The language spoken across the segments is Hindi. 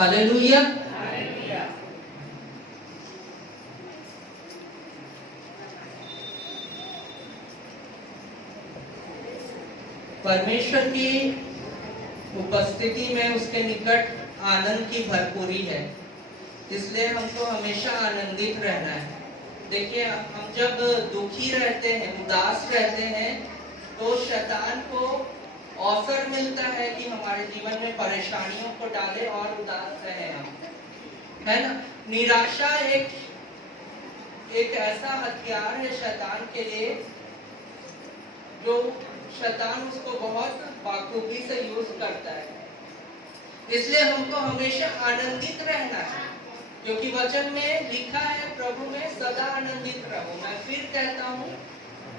हालेलुया। परमेश्वर की उपस्थिति में उसके निकट आनंद की भरपूरी है, इसलिए हमको हमेशा आनंदित रहना है। देखिए, हम जब दुखी रहते हैं, उदास रहते हैं, तो शैतान को अवसर मिलता है कि हमारे जीवन में परेशानियों को डाले और उदास रहे हम, है ना। निराशा एक ऐसा हथियार है शैतान के लिए, जो शैतान उसको बहुत बाखूबी से यूज करता है। इसलिए हमको हमेशा आनंदित रहना है, क्योंकि वचन में लिखा है, प्रभु में सदा आनंदित रहो। मैं फिर कहता हूँ,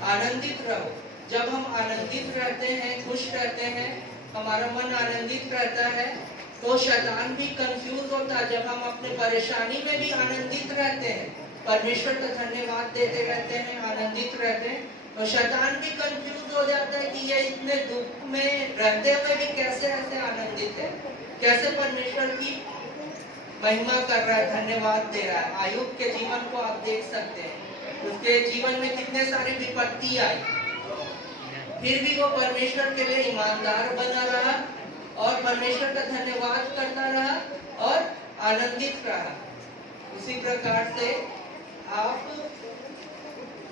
आनंदित रहो। जब हम आनंदित रहते हैं, खुश रहते हैं, हमारा मन आनंदित रहता है, तो शैतान भी कंफ्यूज होता है। जब हम अपने परेशानी में भी आनंदित रहते हैं, परमेश्वर का धन्यवाद देते रहते हैं, आनंदित रहते हैं, तो शैतान भी कंफ्यूज हो जाता है कि ये इतने दुख में रहते हुए भी कैसे ऐसे आनंदित है, कैसे परमेश्वर की महिमा कर रहा है, धन्यवाद दे रहा है। आयुब के जीवन को आप देख सकते हैं, उसके जीवन में कितने सारी विपत्ति आई, फिर भी वो परमेश्वर के लिए ईमानदार बना रहा और परमेश्वर का धन्यवाद करता रहा और आनंदित रहा। उसी प्रकार से आप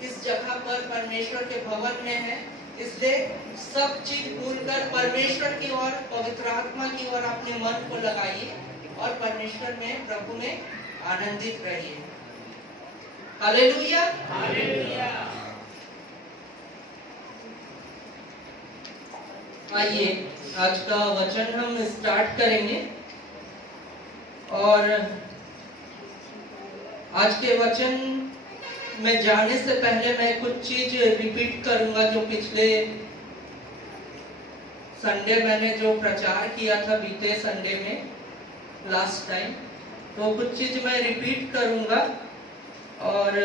इस जगह पर परमेश्वर के भवन में हैं, इसलिए सब चीज भूलकर परमेश्वर की ओर, पवित्र आत्मा की ओर अपने मन को लगाइए और परमेश्वर में, प्रभु में आनंदित रहिए। Hallelujah, hallelujah. आइए आज का वचन हम स्टार्ट करेंगे, और आज के वचन में जाने से पहले मैं कुछ चीज रिपीट करूंगा जो पिछले संडे मैंने जो प्रचार किया था, बीते संडे में, लास्ट टाइम, तो कुछ चीज मैं रिपीट करूंगा। और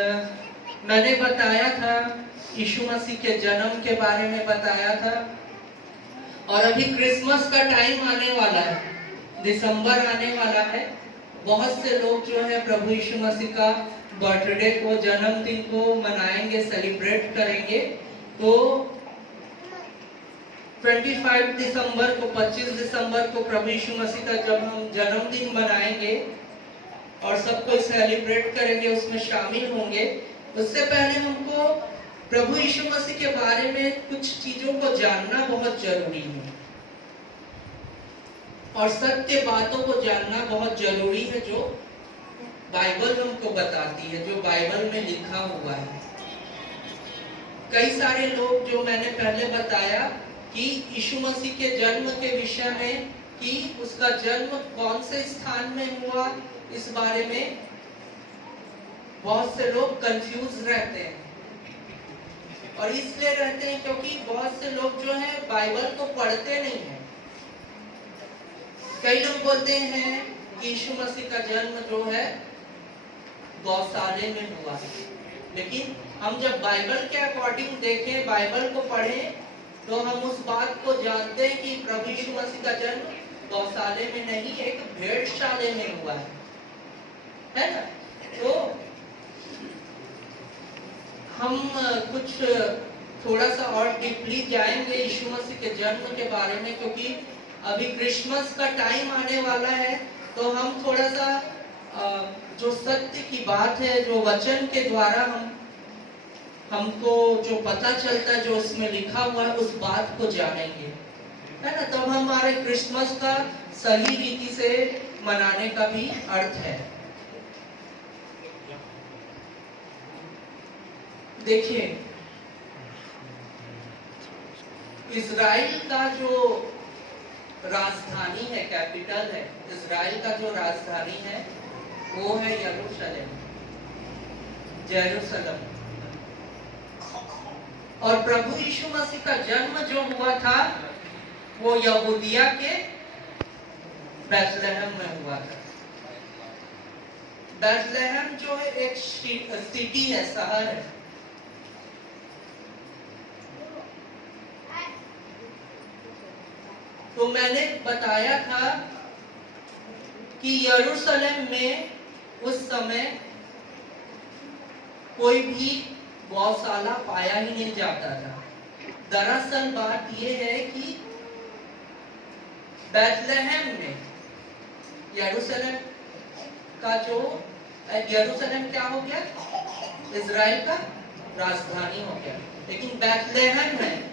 मैंने बताया था, यीशु मसीह के जन्म के बारे में बताया था, और अभी क्रिसमस का टाइम आने वाला है, दिसंबर आने वाला है। बहुत से लोग जो है प्रभु यीशु मसीह का बर्थडे को, जन्मदिन को मनाएंगे, सेलिब्रेट करेंगे। तो 25 दिसंबर को, 25 दिसंबर को प्रभु यीशु मसीह का जब हम जन्मदिन मनाएंगे और सब कोई सेलिब्रेट करेंगे, उसमें शामिल होंगे, उससे पहले हमको प्रभु यीशु मसीह के बारे में कुछ चीजों को जानना बहुत जरूरी है, और सत्य बातों को जानना बहुत जरूरी है, जो बाइबल हमको बताती है, जो बाइबल में लिखा हुआ है। कई सारे लोग, जो मैंने पहले बताया कि यीशु मसीह के जन्म के विषय में, कि उसका जन्म कौन से स्थान में हुआ, इस बारे में बहुत से लोग कंफ्यूज रहते हैं। और इसलिए रहते हैं क्योंकि बहुत से लोग जो है बाइबल को पढ़ते नहीं है। कई लोग बोलते हैं कि यीशु मसीह का जन्म जो है गौशाले में हुआ है, लेकिन हम जब बाइबल के अकॉर्डिंग देखें, बाइबल को पढ़ें, तो हम उस बात को जानते हैं कि प्रभु यीशु मसीह का जन्म गौशाले में नहीं, एक भेड़शाले में हुआ है ना। तो हम कुछ थोड़ा सा और डीपली जाएंगे यीशु मसीह के जन्म के बारे में, क्योंकि अभी क्रिसमस का टाइम आने वाला है। तो हम थोड़ा सा जो सत्य की बात है, जो वचन के द्वारा हमको जो पता चलता है, जो उसमें लिखा हुआ है, उस बात को जानेंगे, है ना। तब हमारे क्रिसमस का सही रीति से मनाने का भी अर्थ है। देखिए, इजराइल का जो राजधानी है, कैपिटल है, इजराइल का जो राजधानी है वो है यरूशलेम, जेरूसलम। और प्रभु यीशु मसीह का जन्म जो हुआ था वो यहूदिया के बैतलहम में हुआ था। बैतलहम जो है एक सिटी है, शहर है। तो मैंने बताया था कि यरूशलेम में उस समय कोई भी गौशाला पाया ही नहीं जाता था। दरअसल बात यह है कि बैतलहम में यरूशलेम का जो यरूशलेम क्या हो गया, इजराइल का राजधानी हो गया, लेकिन बैतलहम में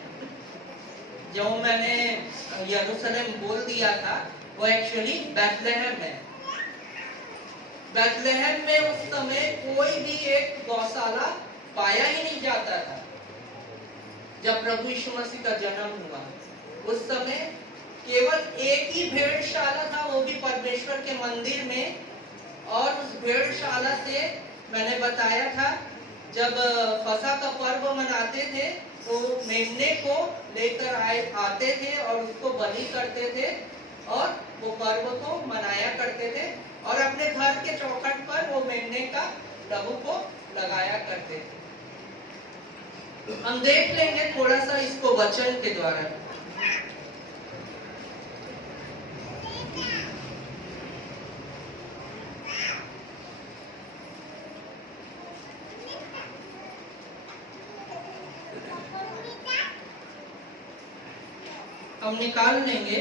जो मैंने यरूशलेम बोल दिया था वो एक्चुअली बैतलहम है। बैतलहम में उस समय कोई भी एक गौशाला पाया ही नहीं जाता था। जब प्रभु यीशु मसीह का जन्म हुआ उस समय केवल एक ही भेड़शाला था, वो भी परमेश्वर के मंदिर में। और उस भेड़शाला से मैंने बताया था जब फसह का पर्व मनाते थे तो मेमने को लेकर आते थे और उसको बलि करते थे और वो पर्व को मनाया करते थे और अपने घर के चौखट पर वो मेमने का लहू को लगाया करते थे। हम देख लेंगे थोड़ा सा इसको वचन के द्वारा। हम निकाल लेंगे।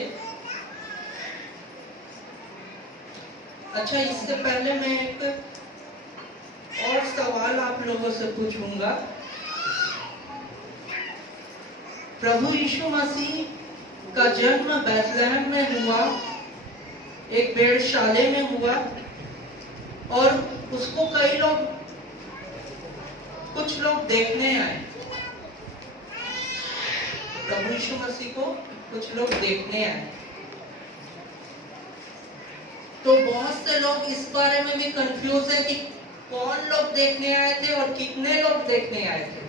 अच्छा, इससे पहले मैं एक और सवाल आप लोगों से पूछूंगा। प्रभु यीशु मसीह का जन्म बैतलहम में हुआ, एक भेड़शाले में हुआ और उसको कुछ लोग देखने आए। प्रभु यीशु मसीह को कुछ लोग देखने आए। तो बहुत से लोग इस बारे में भी कंफ्यूज है कि कौन लोग देखने आए थे और कितने लोग देखने आए थे।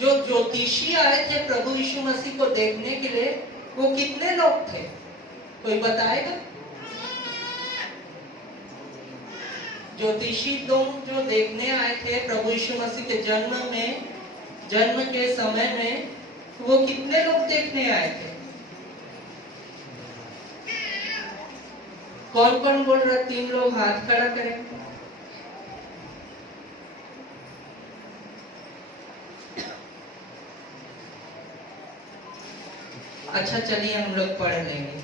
जो ज्योतिषी आए थे प्रभु यीशु मसीह को देखने के लिए, वो कितने लोग थे, कोई बताएगा? ज्योतिषी लोग जो देखने आए थे प्रभु यीशु मसीह के जन्म के समय में, वो कितने लोग देखने आए थे? कौन कौन बोल रहा? 3 लोग हाथ खड़ा करें। अच्छा, चलिए हम लोग पढ़ लेंगे।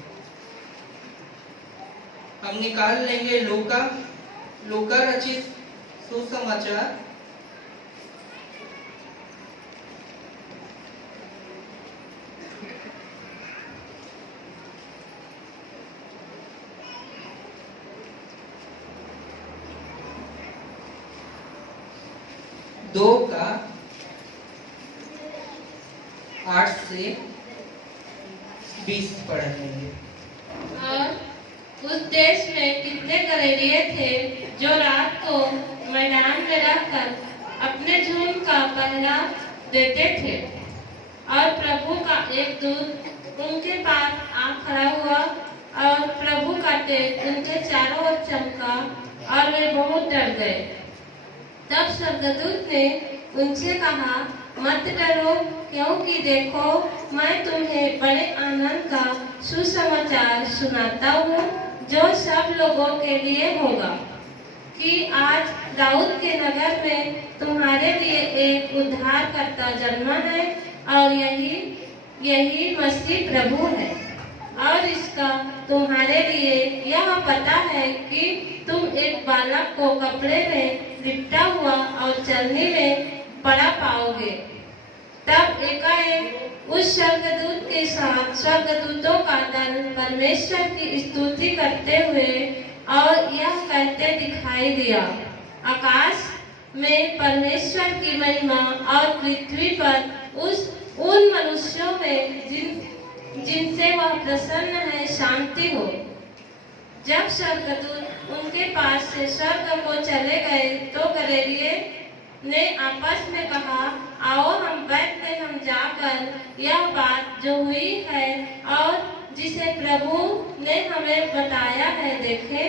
हम निकाल लेंगे लूका रचित सुसमाचार 2 का 8 से 20 पढ़ लेंगे। और उस देश में कितने गलीलिये थे जो रात को मैदान में रहकर अपने झुंड का पहरा देते थे, और प्रभु का एक दूत उनके पास आ खड़ा हुआ और प्रभु का तेज उनके चारों ओर चमका और वे बहुत डर गए। तब स्वर्गदूत ने उनसे कहा, मत डरो, क्योंकि देखो मैं तुम्हें बड़े आनंद का सुसमाचार सुनाता हूँ जो सब लोगों के लिए होगा, कि आज दाऊद के नगर में तुम्हारे लिए एक उद्धारकर्ता जन्मा है और यही मसीह प्रभु है। और इसका तुम्हारे लिए यह पता है कि तुम एक बालक को कपड़े में लिपटा हुआ और चलने में पड़ा पाओगे। तब एकाएक उस स्वर्गदूत के साथ स्वर्गदूतों का दल परमेश्वर की स्तुति करते हुए और यह कहते दिखाई दिया, आकाश में परमेश्वर की महिमा और पृथ्वी पर उन मनुष्यों में जिनसे वह प्रसन्न है शांति हो। जब स्वर्गदूत उनके पास से स्वर्ग को चले गए तो गलीलिये ने आपस में कहा, आओ हम बैतलहम जाकर यह बात जो हुई है और जिसे प्रभु ने हमें बताया है देखें।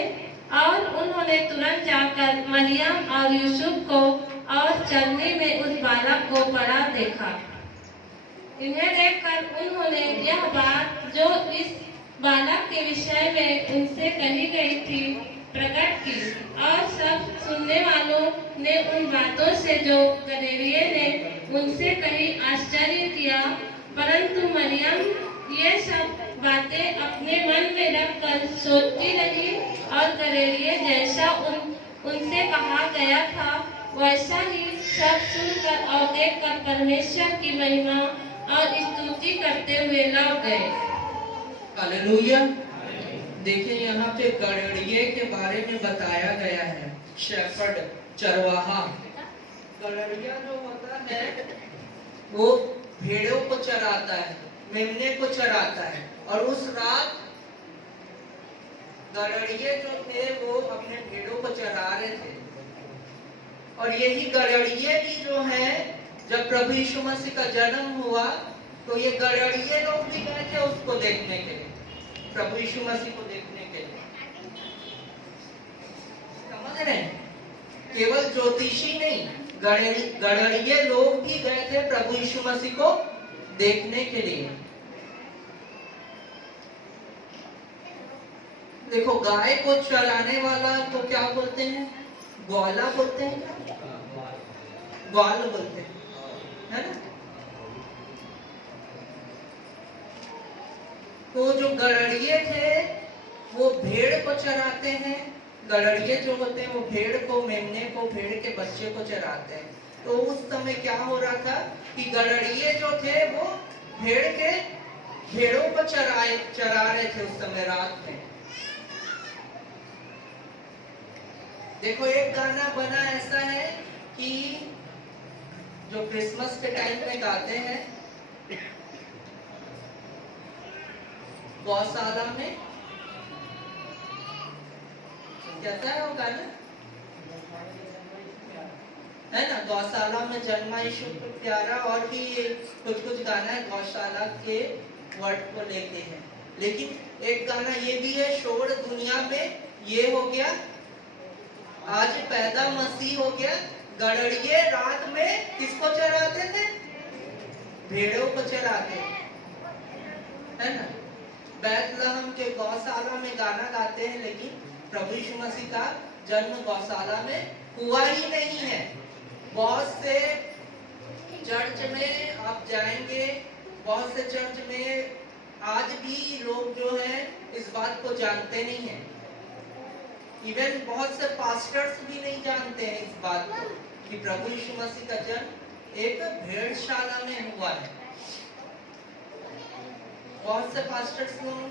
और उन्होंने तुरंत जाकर मरियम और यूसुफ को और चलनी में उस बालक को पड़ा देखा। इन्हें देखकर उन्होंने यह बात जो इस बालक के विषय में उनसे कही गई थी प्रकट की, और सब सुनने वालों ने उन बातों से जो गदरिये ने उनसे कही आश्चर्य किया। परंतु मरियम ये सब बातें अपने मन में रखकर सोचती रही, और गदरिये जैसा उनसे कहा गया था वैसा ही सब सुनकर और देखकर परमेश्वर की महिमा और स्तुति करते हुए लौट गए। हालेलुया। देखिए यहाँ पे गड़रिये के बारे में बताया गया है। शेफर्ड, चरवाहा। गड़रिया जो होता है वो भेड़ों को चराता है, मेमने को चराता है। और उस रात गड़रिये जो थे वो अपने भेड़ों को चरा रहे थे। और यही गड़रिये भी जो है, जब प्रभु यीशु मसीह का जन्म हुआ तो ये गड़रिये लोग भी गए थे उसको देखने के लिए, प्रभु यीशु मसीह को देखने के लिए। समझ रहे हैं? केवल ज्योतिषी नहीं, गड़रिये लोग भी गए थे प्रभु यीशु मसीह को देखने के लिए। देखो, गाय को चराने वाला को क्या बोलते हैं? ग्वाला बोलते हैं क्या? ग्वाल बोलते हैं, है ना? तो जो गड़रिये थे वो भेड़ को चराते हैं। गड़रिये जो होते हैं वो भेड़ को, मेमने को, भेड़ के बच्चे को चराते हैं। तो उस समय क्या हो रहा था कि गड़रिये जो थे वो भेड़ों को चरा रहे थे उस समय रात में। देखो, एक गाना बना ऐसा है कि जो क्रिसमस के टाइम में गाते हैं, गौशाला में, कैसा है वो गाना? है ना? गौशाला में जन्मा यीशु प्यारा। और भी कुछ गाना है गौशाला के वर्ड को लेते हैं। लेकिन एक गाना ये भी है, शोर दुनिया में ये हो गया, आज पैदा मसीह हो गया। गड़रिये रात में किसको चराते थे? भेड़ों को चराते, है ना? बैतलहम के गौशाला में गाना गाते हैं, लेकिन प्रभु यीशु मसीह का जन्म गौशाला में हुआ ही नहीं है। बहुत से चर्च में आप जाएंगे, बहुत से चर्च में आज भी लोग जो है इस बात को जानते नहीं है। इवन बहुत से पास्टर्स भी नहीं जानते हैं इस बात को कि प्रभु यीशु मसीह का जन्म एक भेड़शाला में हुआ है। बहुत से पास्टर्स लोग,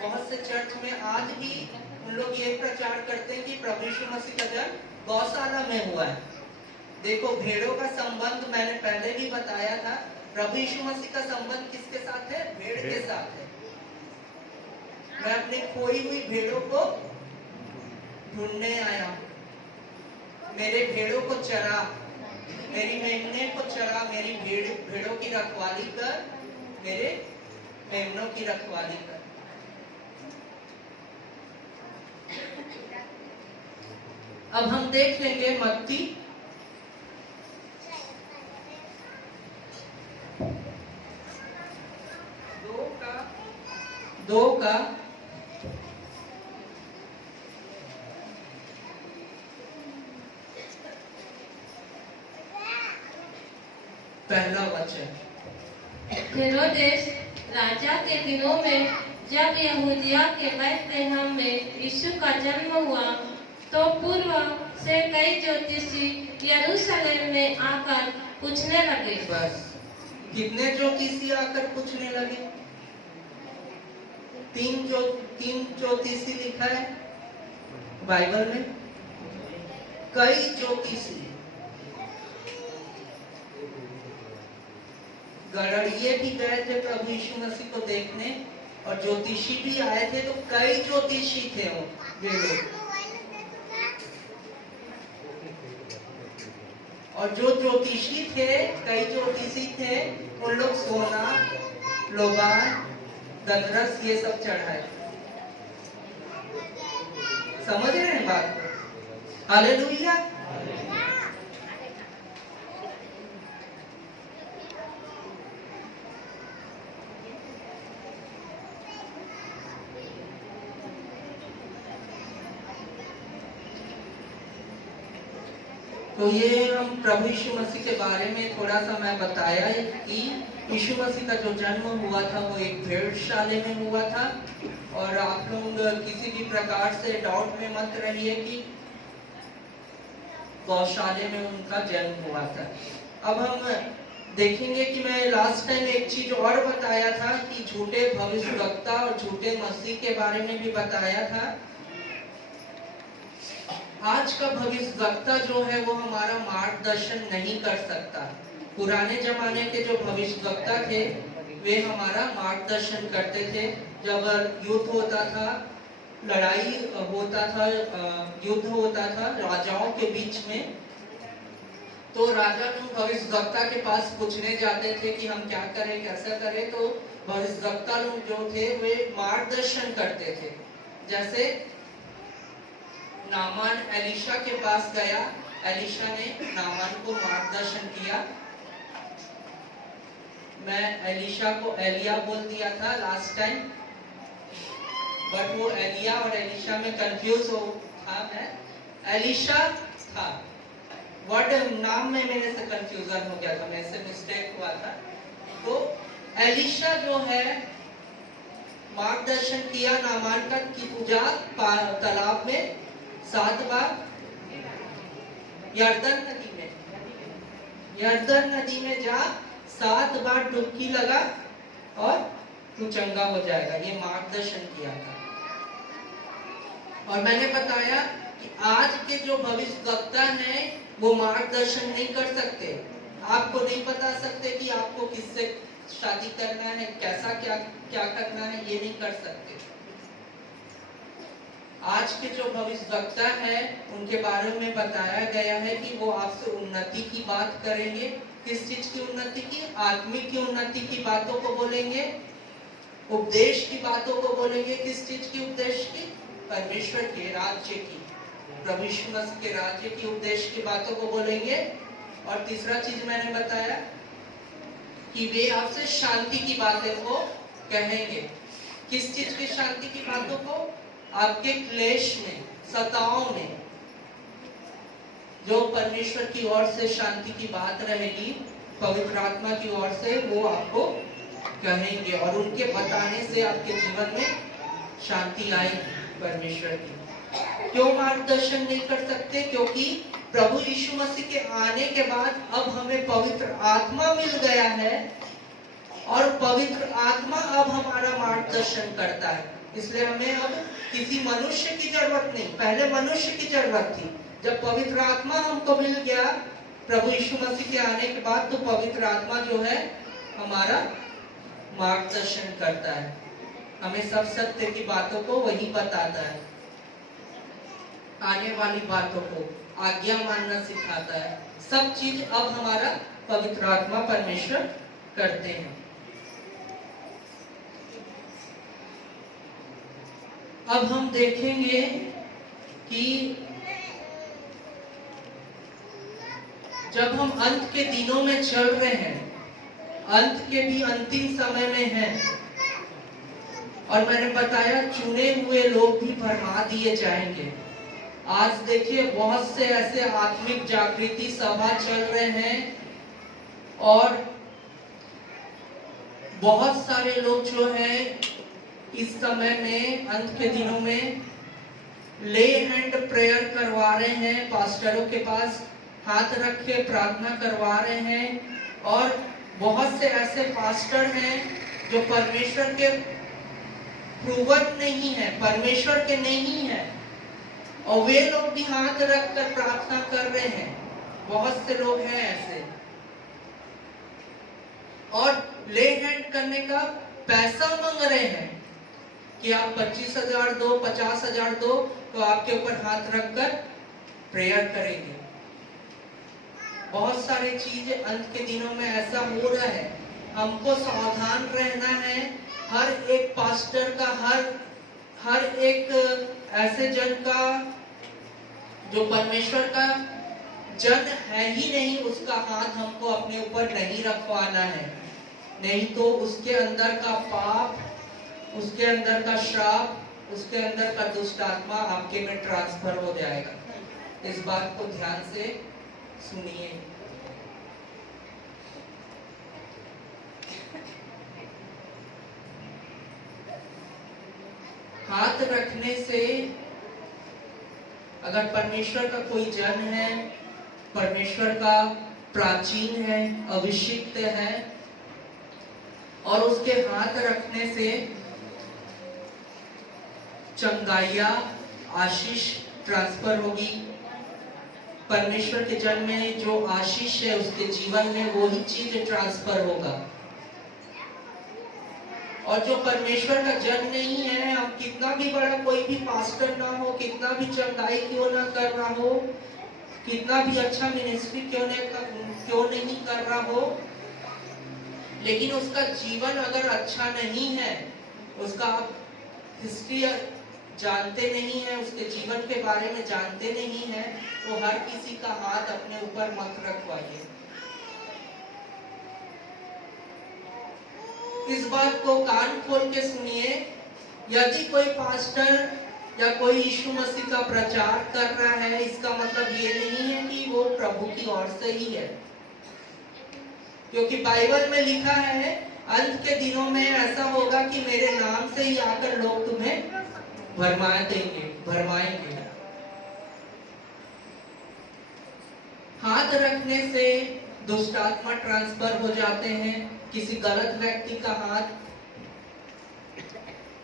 बहुत से चर्च में आज भी उन लोग ये प्रचार करते हैं कि प्रभु यीशु मसीह का जन्म गौशाला में हुआ है। देखो, भेड़ों का संबंध मैंने पहले भी बताया था। प्रभु यीशु मसीह का संबंध किसके साथ है? भेड़ के साथ है। मैं अपनी खोई हुई भेड़ों को ढूंढने आया हूं। मेरे भेड़ों को चरा, मेरी मेमने को चरा, मेरी भेड़ों की रखवाली कर, मेरे मेमनों की रखवाली कर। अब हम देख लेंगे मत्ती 2 का पहला वचन। हेरोदेस राजा के दिनों में जब यहूदिया के बैतलहम में यीशु का जन्म हुआ, तो पूर्व से कई ज्योतिषी यरूशलेम में आकर पूछने लगे। बस कितने ज्योतिषी आकर पूछने लगे? 3 ज्योतिषी लिखा है बाइबल में। कई ज्योतिषी, गड़रिये भी गए थे प्रभु यीशु मसीह को देखने, और ज्योतिषी भी आए थे। तो कई ज्योतिषी थे वे लोग। और जो ज्योतिषी थे, कई ज्योतिषी थे, उन लोग सोना, लोबान, गंधरस ये सब चढ़ाए। समझ रहे हैं बात को? हालेलुया। तो ये हम प्रभु यीशु मसीह के बारे में थोड़ा सा मैं बताया कि यीशु मसीह का जो जन्म हुआ था वो एक भेड़शाले में हुआ था। और आप लोग किसी भी प्रकार से डाउट में मत रहिए कि गौशाले में उनका जन्म हुआ था। अब हम देखेंगे कि मैं लास्ट टाइम एक चीज और बताया था कि झूठे भविष्यवक्ता और झूठे मसीह के बारे में भी बताया था। आज का भविष्यवक्ता जो है वो हमारा मार्गदर्शन नहीं कर सकता। पुराने जमाने के जो भविष्यवक्ता थे वे हमारा मार्गदर्शन करते थे। जब युद्ध होता था, लड़ाई होता था, युद्ध होता था राजाओं के बीच में, तो राजा लोग भविष्यवक्ता के पास पूछने जाते थे कि हम क्या करें, कैसा करें। तो भविष्यवक्ता लोग जो थे वे मार्गदर्शन करते थे। जैसे नामान एलिशा के पास गया, एलिशा ने नामान को मार्गदर्शन किया। मैं एलिशा को एलिया बोल दिया था लास्ट टाइम, बट वो एलिया और एलिशा में कंफ्यूज हो था। मैं एलिशा था, वर्ड नाम में मेरे से कंफ्यूजन हो गया था, मेरे से मिस्टेक हुआ था। तो एलिशा जो है मार्गदर्शन किया नामान का कि तू जा तालाब में 7 बार यर्दन नदी में जा 7 बार डुबकी लगा और तू चंगा हो जाएगा। ये मार्गदर्शन किया था। और मैंने बताया कि आज के जो भविष्यवक्ता हैं वो मार्गदर्शन नहीं कर सकते। आपको नहीं बता सकते कि आपको किससे शादी करना है, कैसा क्या करना है, ये नहीं कर सकते। आज के जो भविष्यवक्ता है उनके बारे में बताया गया है कि वो आपसे उन्नति की बात करेंगे। किस चीज की उन्नति की? आत्मिक की उन्नति की बातों को बोलेंगे, उपदेश की बातों को बोलेंगे। किस चीज की उपदेश की? परमेश्वर के राज्य की, प्रभु यीशु मसीह के राज्य की उपदेश की बातों को बोलेंगे। और तीसरा चीज मैंने बताया कि वे आपसे शांति की बातें को कहेंगे। किस चीज की शांति की बातों को? आपके क्लेश में, सताओं में जो परमेश्वर की ओर से शांति की बात रहेगी, पवित्र आत्मा की ओर से, वो आपको कहेंगे और उनके बताने से आपके जीवन में शांति आएगी परमेश्वर की। क्यों मार्गदर्शन नहीं कर सकते? क्योंकि प्रभु यीशु मसीह के आने के बाद अब हमें पवित्र आत्मा मिल गया है और पवित्र आत्मा अब हमारा मार्गदर्शन करता है। इसलिए हमें अब किसी मनुष्य की जरूरत नहीं, पहले मनुष्य की जरूरत थी। जब पवित्र आत्मा हमको मिल गया प्रभु यीशु मसीह के आने के बाद, तो पवित्र आत्मा जो है हमारा मार्गदर्शन करता है, हमें सब सत्य की बातों को वही बताता है, आने वाली बातों को आज्ञा मानना सिखाता है। सब चीज अब हमारा पवित्र आत्मा परमेश्वर करते हैं। अब हम देखेंगे कि जब हम अंत के दिनों में चल रहे हैं, अंत के भी अंतिम समय में हैं, और मैंने बताया चुने हुए लोग भी भरमा दिए जाएंगे। आज देखिए बहुत से ऐसे आत्मिक जागृति सभा चल रहे हैं और बहुत सारे लोग जो हैं इस समय में अंत के दिनों में ले हैंड प्रेयर करवा रहे हैं, पास्टरों के पास हाथ रख के प्रार्थना करवा रहे हैं। और बहुत से ऐसे पास्टर हैं जो परमेश्वर के प्रूवन नहीं है, परमेश्वर के नहीं है, और वे लोग भी हाथ रख कर प्रार्थना कर रहे हैं। बहुत से लोग हैं ऐसे, और ले हैंड करने का पैसा मांग रहे हैं कि आप 25,000 दो, 50,000 दो, तो आपके ऊपर हाथ रखकर प्रेयर करेंगे। बहुत सारी चीजें अंत के दिनों में ऐसा हो रहा है। हमको सावधान रहना है। हर एक पास्टर का, हर एक ऐसे जन का जो परमेश्वर का जन है ही नहीं, उसका हाथ हमको अपने ऊपर नहीं रखवाना है। नहीं तो उसके अंदर का पाप, उसके अंदर का श्राप, उसके अंदर का दुष्ट आत्मा आपके में ट्रांसफर हो जाएगा। इस बात को ध्यान से सुनिए। हाथ रखने से अगर परमेश्वर का कोई जन है, परमेश्वर का प्राचीन है, अभिषिक्त है, और उसके हाथ रखने से चंगाइया, आशीष ट्रांसफर होगी। परमेश्वर के जन में जो आशीष है उसके जीवन में वो ही चीज ट्रांसफर होगा। और जो परमेश्वर का जन नहीं है, हम कितना भी बड़ा कोई भी पास्टर ना हो, कितना भी चंगाई क्यों ना कर रहा हो, कितना भी अच्छा मिनिस्ट्री क्यों नहीं कर रहा हो, लेकिन उसका जीवन अगर अच्छा नहीं है, उसका आप हिस्ट्री जानते नहीं है, उसके जीवन के बारे में जानते नहीं है, तो हर किसी का हाथ अपने ऊपर मत रखवाइए। इस बात को कान खोल के सुनिए। यदि कोई पास्टर या कोई यीशु मसीह का प्रचार कर रहा है, इसका मतलब ये नहीं है कि वो प्रभु की ओर से ही है, क्योंकि बाइबल में लिखा है अंत के दिनों में ऐसा होगा कि मेरे नाम से ही आकर लोग तुम्हें भरमाएंगे। हाथ रखने से दुष्ट आत्मा ट्रांसफर हो जाते हैं। किसी गलत व्यक्ति का हाथ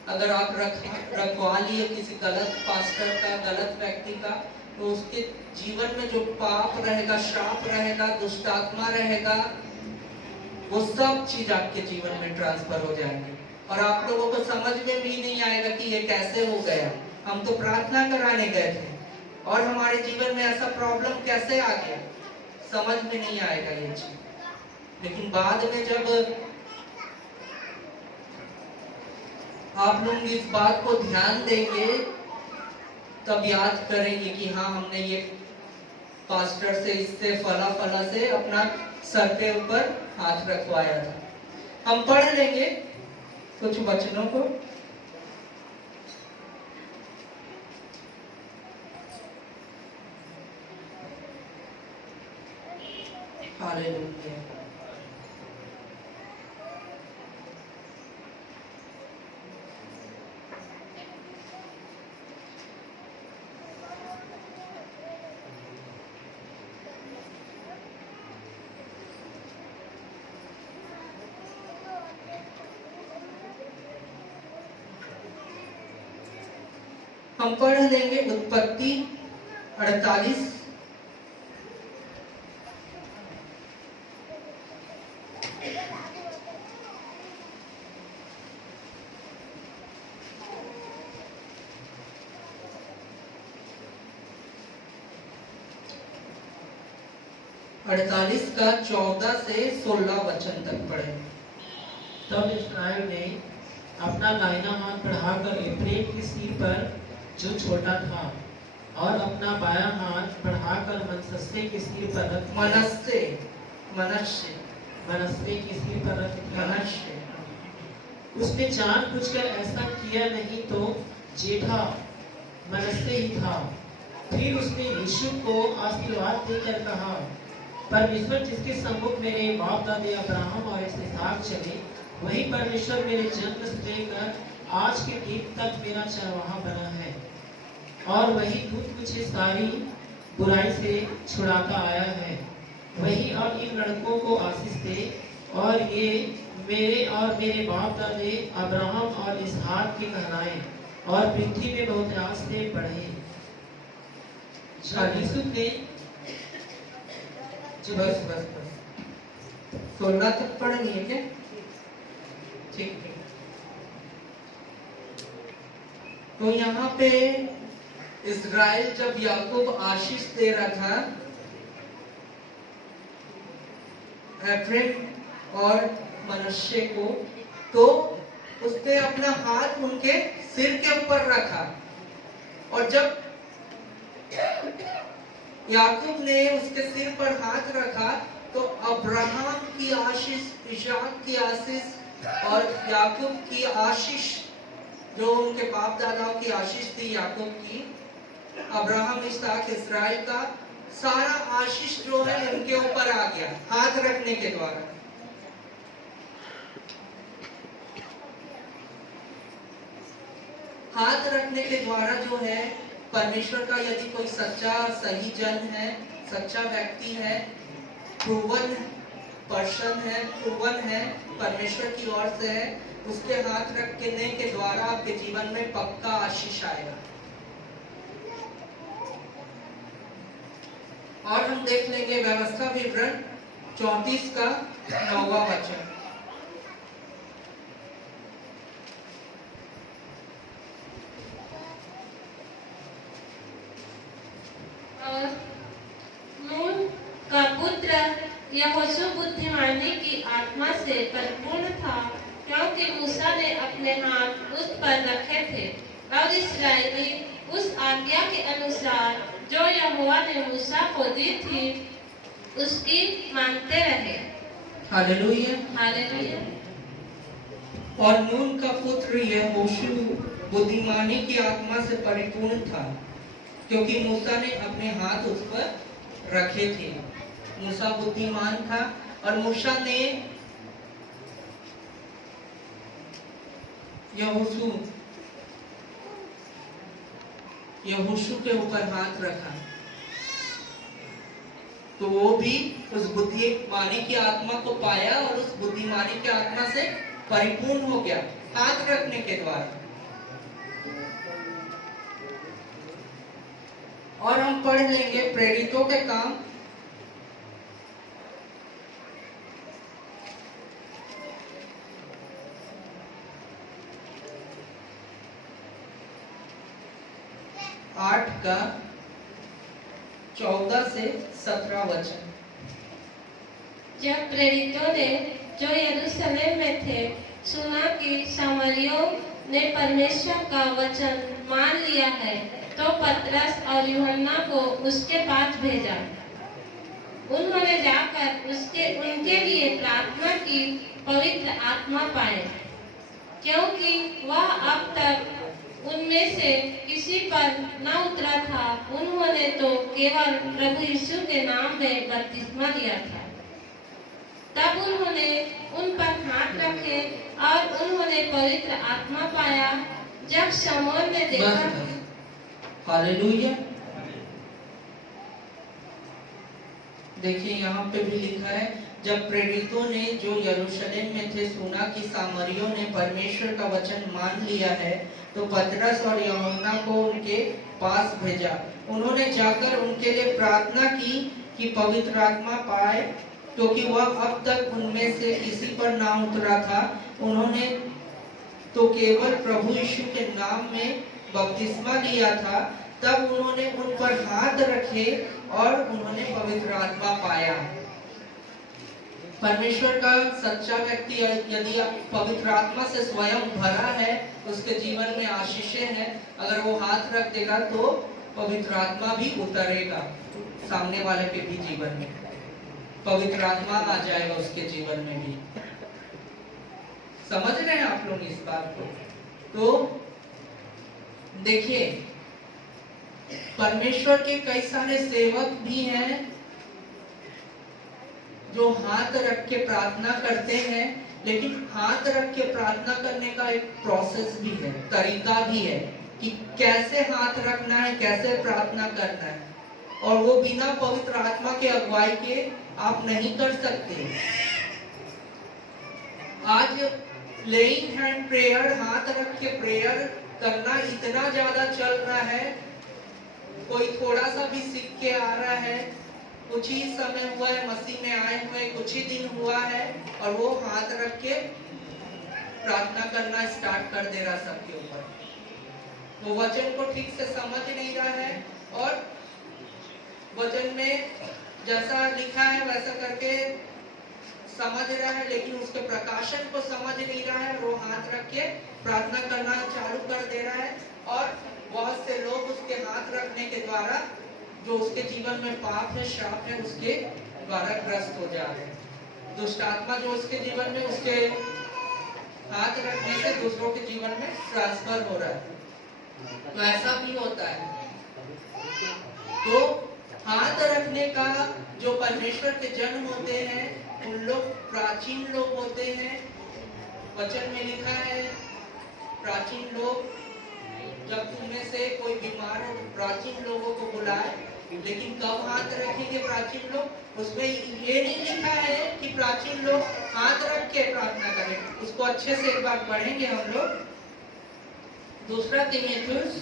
अगर आप रखवा लिए किसी गलत पास्टर का, गलत व्यक्ति का, तो उसके जीवन में जो पाप रहेगा, श्राप रहेगा, दुष्ट आत्मा रहेगा, वो सब चीज आपके जीवन में ट्रांसफर हो जाएंगे और आप लोगों को समझ में भी नहीं आएगा कि ये कैसे हो गया। हम तो प्रार्थना कराने गए थे और हमारे जीवन में ऐसा प्रॉब्लम कैसे आ गया, समझ में नहीं आएगा ये चीज। लेकिन बाद में जब आप लोग इस बात को ध्यान देंगे, तब याद करेंगे कि हाँ, हमने ये पास्टर से, इससे, फला से अपना सर के ऊपर हाथ रखवाया था। हम पढ़ लेंगे कुछ वचनों को। हालेलुया। हम पढ़ लेंगे उत्पत्ति 48 48 का 14 से 16 वचन तक पढ़े। तब इस्राएल ने अपना दाहिना हाथ बढ़ाकर एफ्रेम के सिर पर जो छोटा था और अपना बायां हाथ बढ़ाकर मनस्से के सिर पर रख मनस्से के सिर पर रख दिया। उसने जानबूझकर ऐसा किया, नहीं तो जेठा मनस्से ही था। फिर उसने यीशु को आशीर्वाद देकर कहा, परमेश्वर जिसके सम्मुख मेरे बाप दादे अब्राहम और इसहाक चले, वही परमेश्वर मेरे जन्म से लेकर आज के दिन तक मेरा चरवाहा बना है, और वही मुझे सारी बुराई से छुड़ाता आया है। वही अब इन लड़कों को आशीष दे और ये मेरे और मेरे बाप दादे अब्राहम और इसहाक के कहलाएं और पृथ्वी में बहुत से बढ़े। बस 16 तक पढ़नी है क्या? ठीक है। तो यहाँ पे इस्राएल जब याकूब आशीष दे रहा था एफ्रेम और मनश्शे को, तो उसने अपना हाथ उनके सिर के ऊपर रखा, और जब याकूब ने उसके सिर पर हाथ रखा तो अब्राहम की आशीष, इसहाक की आशीष और याकूब की आशीष, जो उनके बाप दादाओं की आशीष थी याकूब की, अब्राहम, इसहाक, इस्राएल का सारा आशीष जो है उनके ऊपर आ गया हाथ रखने के द्वारा। हाथ रखने के द्वारा जो है परमेश्वर का, यदि कोई सच्चा सही जन है, सच्चा व्यक्ति है, प्रूवन पर्सन है, प्रूवन है, परमेश्वर की ओर से है, उसके हाथ रखने के द्वारा आपके जीवन में पक्का आशीष आएगा। और हम देख लेंगे व्यवस्था विवरण 34 का 9वां वचन। और नून का पुत्र यहोशू बुद्धिमानी की आत्मा से परिपूर्ण था, क्योंकि मूसा ने अपने हाथ उस पर रखे थे और इस्राएली उस आज्ञा के अनुसार जो यहोवा ने मूसा को दी थी उसकी मानते रहे। हालेलुया। हालेलुया। और नून का पुत्र यहोशू बुद्धिमानी की आत्मा से परिपूर्ण था, क्योंकि मूसा ने अपने हाथ उस पर रखे थे। मूसा बुद्धिमान था और मूसा ने यहोशू के ऊपर हाथ रखा, तो वो भी उस बुद्धिमानी की आत्मा को पाया और उस बुद्धिमानी की आत्मा से परिपूर्ण हो गया हाथ रखने के द्वारा। और हम पढ़ लेंगे प्रेरितों के काम 8 का 14 से 17 वचन। जब प्रेरितों ने जो यरूशलेम में थे सुना कि सामरियों ने परमेश्वर का वचन मान लिया है, तो पतरस और यूहन्ना को उसके पास भेजा। उन्होंने जाकर उनके लिए प्रार्थना की, पवित्र आत्मा पाए, क्योंकि वह अब तक उनमें से किसी पर न उतरा था। उन्होंने तो केवल प्रभु यीशु के नाम में बपतिस्मा लिया था। तब उन्होंने उन पर हाथ रखे और उन्होंने पवित्र आत्मा पाया। जब शमौन ने देखा, हालेलुया। देखिए यहाँ पे भी लिखा है, जब प्रेरितों ने जो यरूशलेम में थे सुना कि सामरियों ने परमेश्वर का वचन मान लिया है, तो पतरस और यूहन्ना को उनके पास भेजा। उन्होंने जाकर उनके लिए प्रार्थना की कि पवित्र आत्मा पाए, क्योंकि वह अब तक उनमें से किसी पर ना उतरा था। उन्होंने तो केवल प्रभु यीशु के नाम में बपतिस्मा लिया था। तब उन्होंने उन पर हाथ रखे और उन्होंने पवित्र आत्मा पाया। परमेश्वर का सच्चा व्यक्ति यदि पवित्र आत्मा से स्वयं भरा है, उसके जीवन में आशीषें हैं। अगर वो हाथ रख देगा तो पवित्र आत्मा भी उतरेगा सामने वाले के भी जीवन में, पवित्र आत्मा आ जाएगा उसके जीवन में भी। समझ रहे हैं आप लोग इस बात को? तो देखिए, परमेश्वर के कई सारे सेवक भी हैं जो हाथ रख के प्रार्थना करते हैं, लेकिन हाथ रख के प्रार्थना करने का एक प्रोसेस भी है, तरीका भी है कि कैसे हाथ रखना है, कैसे प्रार्थना करना है। और वो बिना पवित्र आत्मा के अगुवाई के आप नहीं कर सकते। आज लेइंग हैंड प्रेयर, हाथ रख के प्रेयर करना इतना ज्यादा चल रहा है। कोई थोड़ा सा भी सीख के आ रहा है, कुछ ही समय हुआ है मसीह में आए हुए, कुछ ही दिन हुआ है, और वो हाथ रख के प्रार्थना करना स्टार्ट कर दे रहा सबके ऊपर। वो वचन को ठीक से समझ नहीं रहा है और वचन में जैसा लिखा है वैसा करके समझ रहा है, लेकिन उसके प्रकाशन को समझ नहीं रहा है। वो हाथ रख के प्रार्थना करना चालू कर दे रहा है और बहुत से लोग उसके हाथ रखने के द्वारा जो उसके जीवन में पाप है, श्राप है, उसके द्वारा ग्रस्त हो जा रहे हैं। दुष्ट आत्मा जो उसके जीवन में, उसके हाथ रखने से दूसरों के जीवन में ट्रांसफर हो रहा है। तो ऐसा भी होता है। तो हाथ रखने का जो परमेश्वर के जन होते हैं उन लोग प्राचीन लोग होते हैं। वचन में लिखा है प्राचीन लोग, जब तुम में से कोई बीमार हो प्राचीन लोगों को बुलाए। लेकिन कब हाथ रखेंगे प्राचीन लोग? उसमें ये नहीं लिखा है कि प्राचीन लोग हाथ रख के प्रार्थना करें। उसको अच्छे से एक बार पढ़ेंगे हम लोग। दूसरा तीमुथियुस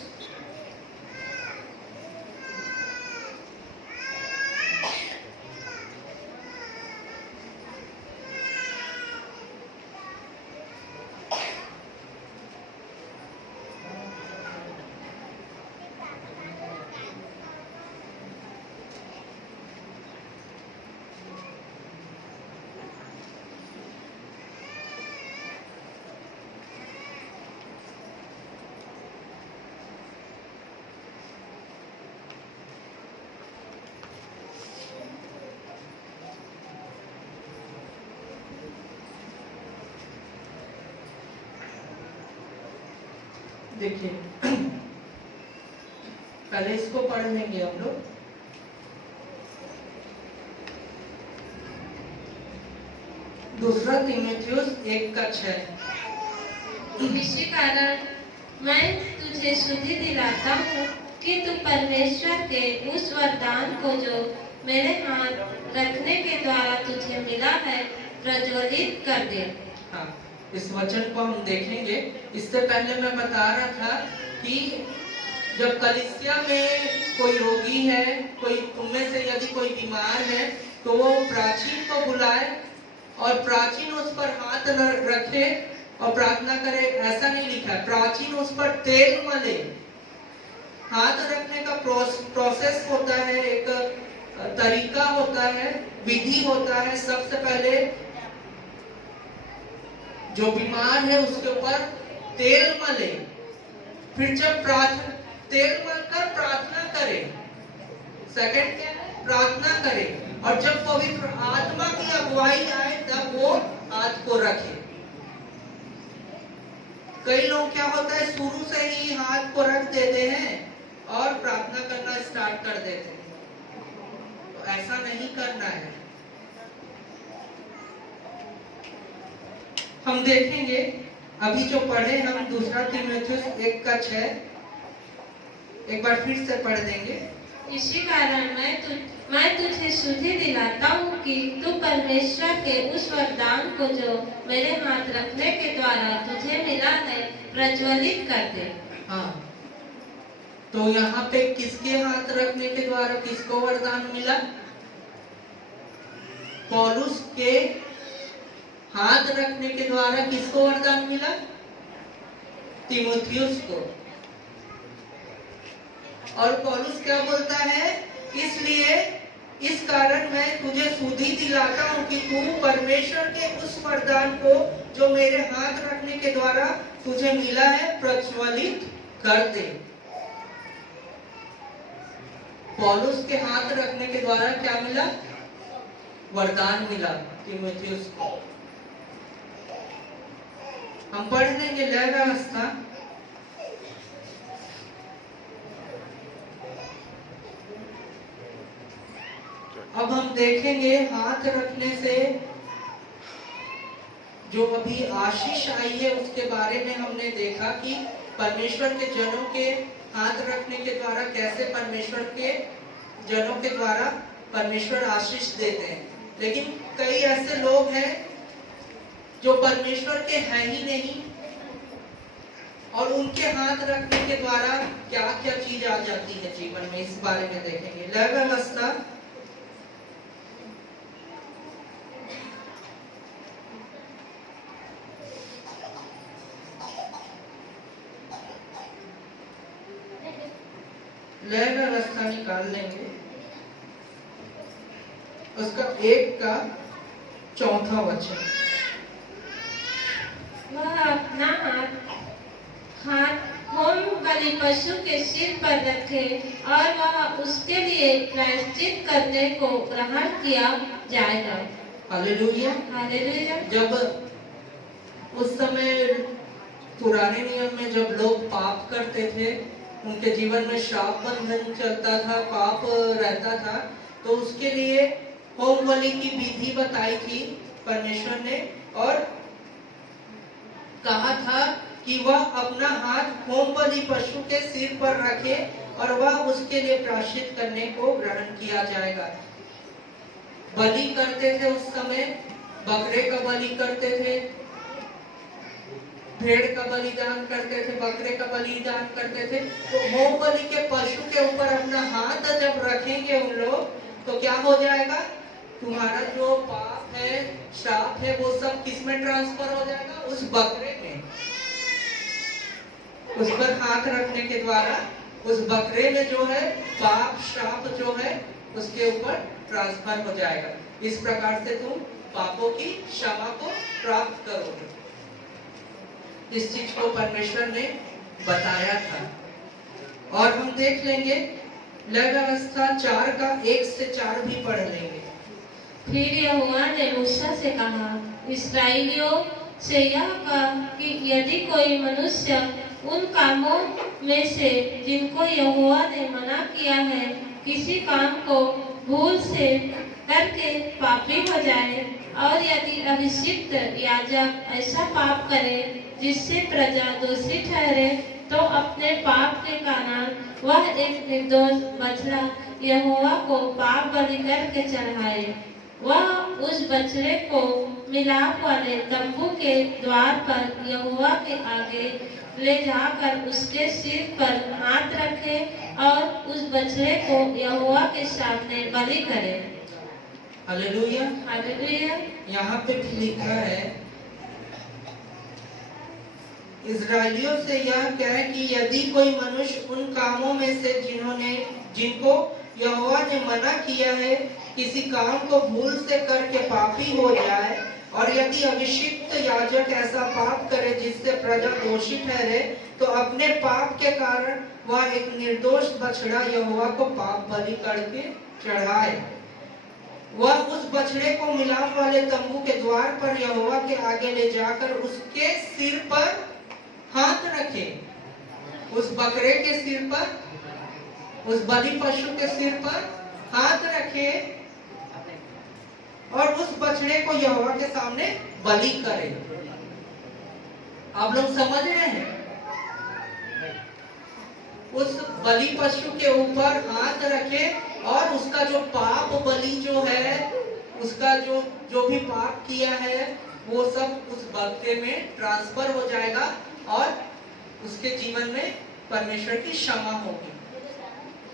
देखिए, पहले इसको पढ़ लेंगे हम लोग। दूसरा तीमुथियुस 1:6। इसी कारण मैं तुझे शुद्धि दिलाता हूँ कि तू परमेश्वर के उस वरदान को जो मेरे हाथ रखने के द्वारा तुझे मिला है प्रज्वलित कर दे। हाँ, इस वचन को हम देखेंगे। इससे पहले मैं बता रहा था कि जब कलीसिया में कोई रोगी है, कोई तुममें से यदि कोई बीमार है, तो वो प्राचीन को बुलाए और प्राचीन उस पर हाथ रखे और प्रार्थना करे। ऐसा नहीं लिखा है, प्राचीन उस पर तेल मले। हाथ रखने का प्रोसेस होता है, एक तरीका होता है, विधि होता है। सबसे पहले जो बीमार है उसके ऊपर तेल मले, फिर जब तेल मलकर प्रार्थना करे। सेकंड क्या है? प्रार्थना करे। और जब पवित्र आत्मा की अगुवाई आए तब वो हाथ को रखे। कई लोग क्या होता है, शुरू से ही हाथ को रख देते हैं और प्रार्थना करना स्टार्ट कर देते हैं। तो ऐसा नहीं करना है। हम देखेंगे अभी जो पढ़े हम दूसरा तीमुथियुस 1:6 एक बार फिर से पढ़ देंगे। इसी कारण मैं तुझे शुद्धि दिलाता हूँ कि तू परमेश्वर के उस वरदान को जो मेरे हाथ रखने के द्वारा तुझे मिला है प्रज्वलित कर दे। हाँ, तो यहाँ पे किसके हाथ रखने के द्वारा किसको वरदान मिला? पौलुस के हाथ रखने के द्वारा किसको वरदान मिला? तीमुथियुस को। और पौलुस क्या बोलता है? इसलिए इस कारण मैं तुझे शुद्धि दिलाता हूँ कि तू परमेश्वर के उस वरदान को जो मेरे हाथ रखने के द्वारा तुझे मिला है प्रज्वलित कर दे। पौलुस के हाथ रखने के द्वारा क्या मिला? वरदान मिला तीमुथियुस को। हम पढ़ लेंगे लय व्यवस्था। अब हम देखेंगे हाथ रखने से जो अभी आशीष आई है उसके बारे में हमने देखा कि परमेश्वर के जनों के हाथ रखने के द्वारा कैसे परमेश्वर के जनों के द्वारा परमेश्वर आशीष देते हैं। लेकिन कई ऐसे लोग हैं जो परमेश्वर के हैं ही नहीं और उनके हाथ रखने के द्वारा क्या क्या चीज आ जाती है जीवन में, इस बारे में देखेंगे। लय व्यवस्था लय व्यवस्था निकाल लेंगे, उसका 1:4 वचन। वह अपना हाथ होम बलि पशु के सिर पर रखे और वह उसके लिए प्रायश्चित करने को ग्रहण किया जाएगा। हालेलुया। हालेलुया। जब उस समय पुराने नियम में जब लोग पाप करते थे उनके जीवन में श्राप बंधन चलता था, पाप रहता था, तो उसके लिए होम बलि की विधि बताई थी परमेश्वर ने, और कहा था कि वह अपना हाथ होम बलि पशु के सिर पर रखे और वह उसके लिए प्रायश्चित करने को ग्रहण किया जाएगा। बलि करते थे उस समय, बकरे का बलि करते थे, भेड़ का बलिदान करते थे, बकरे का बलिदान करते थे। तो होम बलि के पशु के ऊपर अपना हाथ जब रखेंगे उन लोग, तो क्या हो जाएगा, तुम्हारा जो पाप है, श्राप है, वो सब किस में ट्रांसफर हो जाएगा, उस बकरे में। उस पर हाथ रखने के द्वारा उस बकरे में जो है पाप श्राप जो है उसके ऊपर ट्रांसफर हो जाएगा। इस प्रकार से तुम पापों की क्षमा को प्राप्त करोगे। इस चीज को परमेश्वर ने बताया था। और हम देख लेंगे लय व्यवस्था 4 का 1 से 4 भी पढ़ लेंगे। फिर यहोवा ने मूसा से कहा, इस्राएलियों से यह कह कि यदि कोई मनुष्य उन कामों में से जिनको यहोवा ने मना किया है, किसी काम को भूल से करके पापी हो जाए, और यदि अभिषिक्त याजक ऐसा पाप करे जिससे प्रजा दोषी ठहरे, तो अपने पाप के कारण वह एक निर्दोष बछड़ा यहोवा को पाप बलि करके चढ़ाए। वह उस बछड़े को मिलाप वाले तंबू के द्वार पर यहोवा के आगे ले जाकर उसके सिर पर हाथ रखे और उस बछड़े को यहोवा के सामने बलि करे। हालेलुया। हालेलुया। यहाँ पे भी लिखा है, इस्राएलियों से यह कहे कि यदि कोई मनुष्य उन कामों में से जिनको यहोवा ने मना किया है, किसी काम को भूल से करके पापी हो जाए, और यदि अभिषिक्त याजक ऐसा पाप करे जिससे प्रजा दोषी ठहरे, तो अपने पाप के कारण वह एक निर्दोष बछड़ा यहोवा को पाप बलि करके चढ़ाए। वह उस बछड़े को मिलाप वाले तंबू के द्वार पर यहोवा के आगे ले जाकर उसके सिर पर हाथ रखे। उस बकरे के सिर पर, उस बलि पशु के सिर पर हाथ रखे और उस बछड़े को यहोवा के सामने बलि करे। आप लोग समझ रहे हैं? उस बलि पशु के ऊपर हाथ रखे और उसका जो पाप बलि जो है, उसका जो भी पाप किया है, वो सब उस बकरे में ट्रांसफर हो जाएगा और उसके जीवन में परमेश्वर की क्षमा होगी,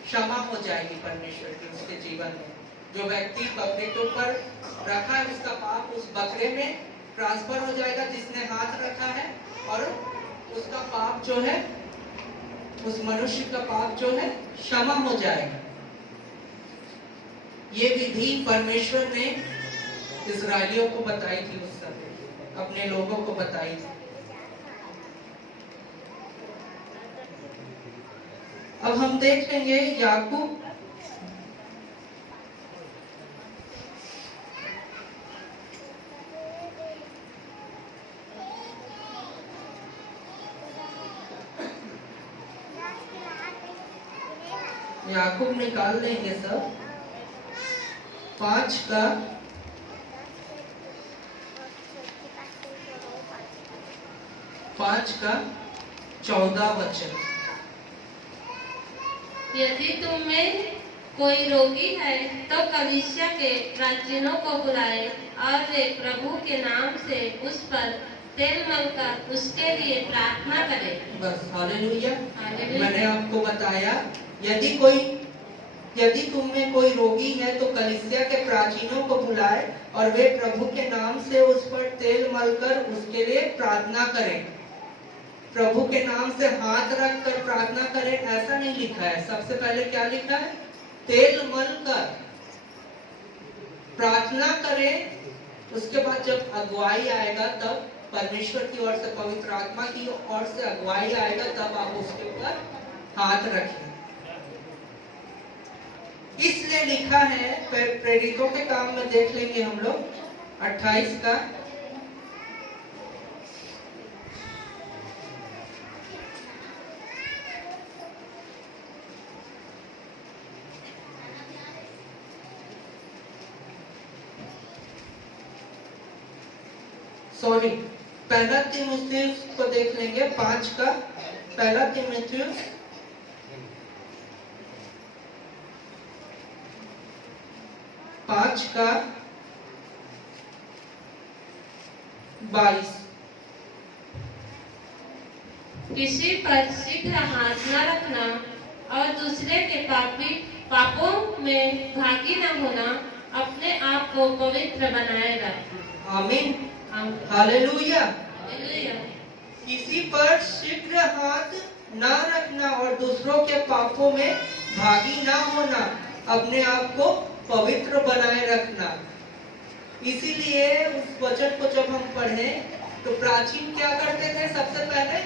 क्षमा हो जाएगी परमेश्वर की उसके जीवन में। जो व्यक्ति बकरे के ऊपर रखा है, उसका पाप उस बकरे में ट्रांसफर हो जाएगा जिसने हाथ रखा है, और उसका पाप जो है, उस मनुष्य का पाप जो है क्षमा हो जाएगा। ये विधि परमेश्वर ने इस्राएलियों को बताई थी, उस समय अपने लोगों को बताई थी। अब हम देख लेंगे याकूब निकाल लेंगे सब 5 का 14 वचन। यदि तुम में कोई रोगी है तो कलीसिया के प्राचीनों को बुलाए और वे प्रभु के नाम से उस पर तेल मलकर उसके लिए प्रार्थना करें। बस। हालेलुया। हालेलुया। मैंने आपको बताया, यदि तुम में कोई रोगी है तो कलीसिया के प्राचीनों को बुलाए और वे प्रभु के नाम से उस पर तेल मलकर उसके लिए प्रार्थना करें। प्रभु के नाम से हाथ रख कर प्रार्थना करें, ऐसा नहीं लिखा है। सबसे पहले क्या लिखा है? तेल मलकर प्रार्थना करें। उसके बाद जब अगुवाई आएगा, तब परमेश्वर की ओर से, पवित्र आत्मा की ओर से अगुवाई आएगा, तब आप उसके ऊपर हाथ रखें। इसलिए लिखा है, प्रेरितों के काम में देख लेंगे हम लोग 28 का 28 सॉरी, पहला तीमुथियुस को देख लेंगे 5 का। पहला तीमुथियुस 5 का 22। किसी पर शीघ्र हाथ न रखना और दूसरे के पापों में भागी न होना, अपने आप को पवित्र बनाए रखना। आमीन, हालेलुया। हालेलुया। किसी पर शीघ्र हाथ ना रखना और दूसरों के पापों में भागी ना होना, अपने आप को पवित्र बनाए रखना। इसीलिए उस वचन को जब हम पढ़ें तो प्राचीन क्या करते थे? सबसे पहले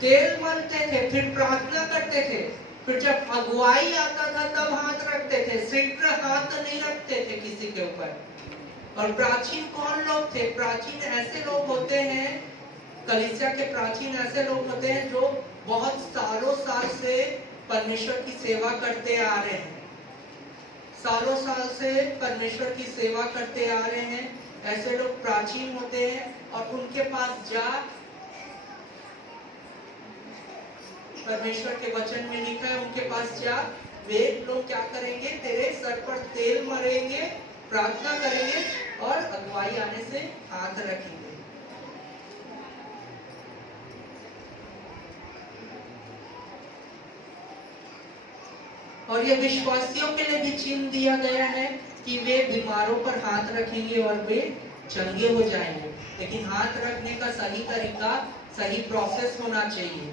तेल मलते थे, फिर प्रार्थना करते थे, फिर जब अगुवाई आता था तब हाथ रखते थे। शीघ्र हाथ नहीं रखते थे किसी के ऊपर। और प्राचीन कौन लोग थे? प्राचीन ऐसे लोग होते हैं, कलीसिया के प्राचीन ऐसे लोग होते हैं जो बहुत सालों साल से परमेश्वर की सेवा करते आ रहे हैं। सालों साल से परमेश्वर की सेवा करते आ रहे हैं, ऐसे लोग प्राचीन होते हैं। और उनके पास जा, परमेश्वर के वचन में लिखा है, उनके पास जा, वे लोग क्या करेंगे? तेरे सर पर तेल मरेंगे, प्रार्थना करेंगे और अगुवाई आने से हाथ रखेंगे। और ये विश्वासियों के लिए भी चिन्ह दिया गया है कि वे बीमारों पर हाथ रखेंगे और वे चंगे हो जाएंगे। लेकिन हाथ रखने का सही तरीका, सही प्रोसेस होना चाहिए।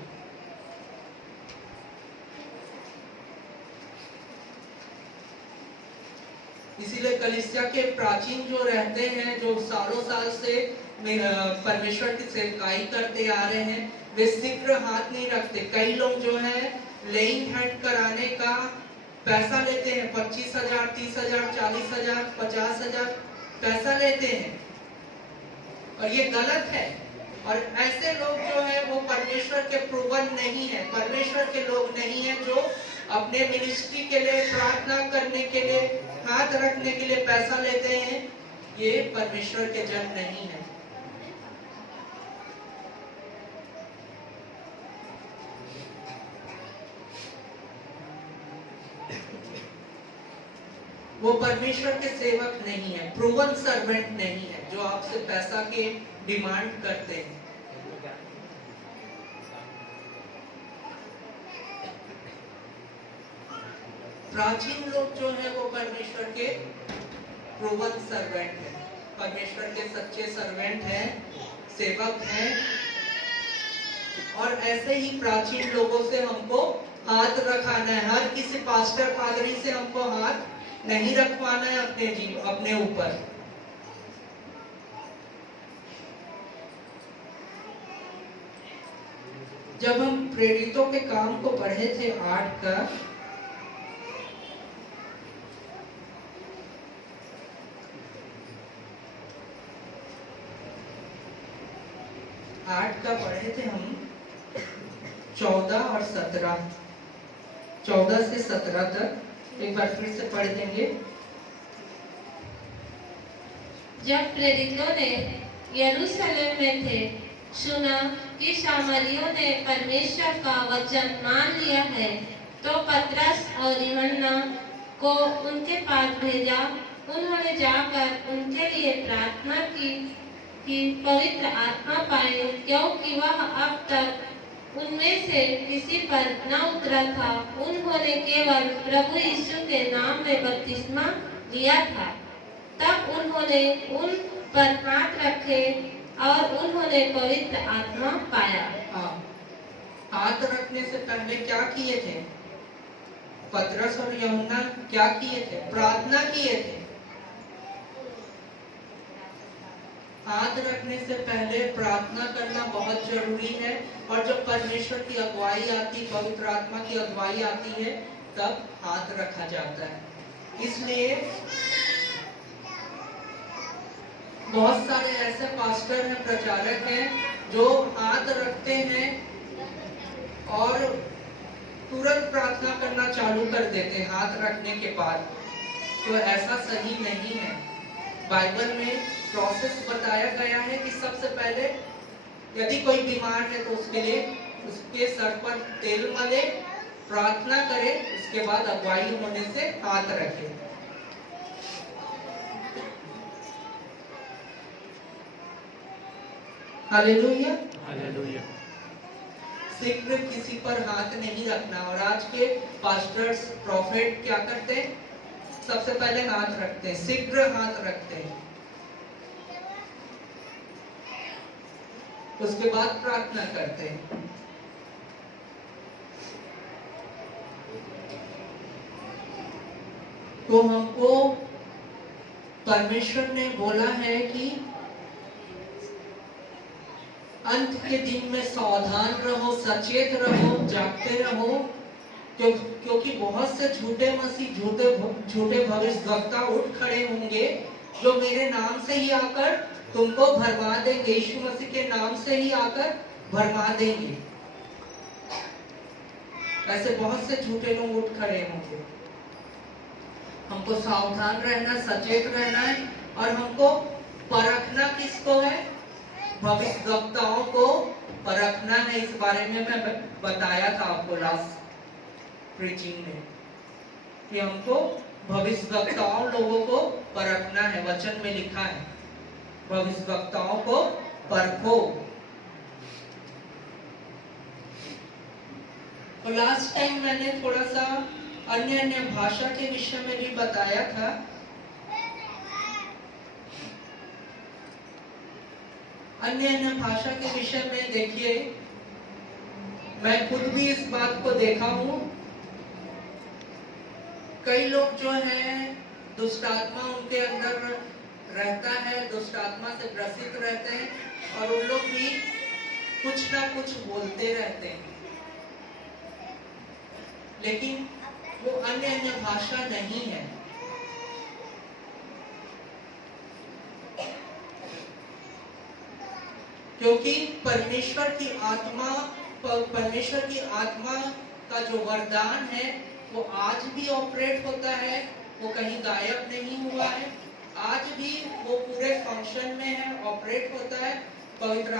इसीलिए कलीसिया के प्राचीन जो रहते हैं, जो सालों साल से परमेश्वर की सेवकाई करते आ रहे हैं, वे शीघ्र हाथ नहीं रखते। कई लोग जो है लेइंग हैंड कराने का पैसा लेते हैं, 25,000, 30,000, 40,000, 50,000 पैसा लेते हैं, और ये गलत है। और ऐसे लोग जो है वो परमेश्वर के प्रूवन नहीं है, परमेश्वर के लोग नहीं है, जो अपने मिनिस्ट्री के लिए, प्रार्थना करने के लिए, हाथ रखने के लिए पैसा लेते हैं। ये परमेश्वर के जन नहीं है। वो परमेश्वर के सेवक नहीं है, प्रूवन सर्वेंट नहीं है, जो आपसे पैसा के डिमांड करते हैं। प्राचीन लोग जो है वो परमेश्वर के प्रूवन सर्वेंट हैं, परमेश्वर के सच्चे सर्वेंट हैं, सेवक हैं। और ऐसे ही प्राचीन लोगों से हमको हाथ रखाना है। हर किसी पास्टर पादरी से हमको हाथ नहीं रखवाना है अपने ऊपर। जब हम प्रेरितों के काम को पढ़े थे 8 का, पढ़े थे हम 14 और 17, 14 से 17 तक एक बार फिर से पढ़ देंगे। जब प्रेरितों ने यरूशलेम में थे, सुना कि सामरियों ने परमेश्वर का वचन मान लिया है, तो पतरस और यूहन्ना को उनके पास भेजा। उन्होंने जाकर उनके लिए प्रार्थना की कि पवित्र आत्मा पाए, क्योंकि वह अब तक उनमें से किसी पर न उतरा था। उन्होंने केवल प्रभु यीशु के नाम में बपतिस्मा लिया था। तब उन्होंने उन पर हाथ रखे और उन्होंने पवित्र आत्मा पाया। हाथ रखने से पहले क्या किए थे? पतरस और यूहन्ना क्या किए थे? प्रार्थना किए थे। हाथ रखने से पहले प्रार्थना करना बहुत जरूरी है। और जब परमेश्वर की अगुवाई आती, पवित्र आत्मा की अगुवाई आती है, तब हाथ रखा जाता है। इसलिए बहुत सारे ऐसे पास्टर हैं, प्रचारक हैं, जो हाथ रखते हैं और तुरंत प्रार्थना करना चालू कर देते हैं हाथ रखने के बाद। तो ऐसा सही नहीं है। बाइबल में प्रोसेस बताया गया है कि सबसे पहले यदि कोई बीमार है तो उसके लिए उसके सर पर तेल मले, प्रार्थना करे, उसके बाद अगुवाई होने से हाथ रखे। हालेलुया। हालेलुया। शीघ्र किसी पर हाथ नहीं रखना। और आज के पास्टर्स प्रॉफिट क्या करते हैं? सबसे पहले हाथ रखते हैं, शीघ्र हाथ रखते हैं, उसके बाद प्रार्थना करते हैं। तो हमको परमेश्वर ने बोला है कि अंत के दिन में सावधान रहो, सचेत रहो, जागते रहो, क्योंकि बहुत से झूठे मसीह, झूठे भविष्यवक्ता उठ खड़े होंगे जो मेरे नाम से ही आकर तुमको भरमा देंगे, यीशु मसीह के नाम से ही आकर भरमा देंगे। ऐसे बहुत से झूठे लोग उठ खड़े होंगे। हमको सावधान रहना, सचेत रहना है। और हमको परखना किसको है? भविष्यवक्ताओं को परखना है। इस बारे में मैं बताया था आपको लास्ट प्रीचिंग में कि हमको भविष्यवक्ताओं लोगों को परखना है। वचन में लिखा है भविष्यवक्ताओं को परखो। तो लास्ट टाइम मैंने थोड़ा सा अन्य भाषा के विषय में भी बताया था। अन्य भाषा के विषय में देखिए, मैं खुद भी इस बात को देखा हूं। कई लोग जो है दुष्ट आत्मा उनके अंदर रहता है, दुष्ट आत्मा से ग्रसित रहते हैं और उन लोग भी कुछ ना कुछ बोलते रहते हैं, लेकिन वो अन्य भाषा नहीं है। क्योंकि परमेश्वर की आत्मा का जो वरदान है वो आज भी ऑपरेट होता है, वो कहीं गायब नहीं हुआ है, आज भी वो पूरे फंक्शन में है, ऑपरेट होता है। पवित्र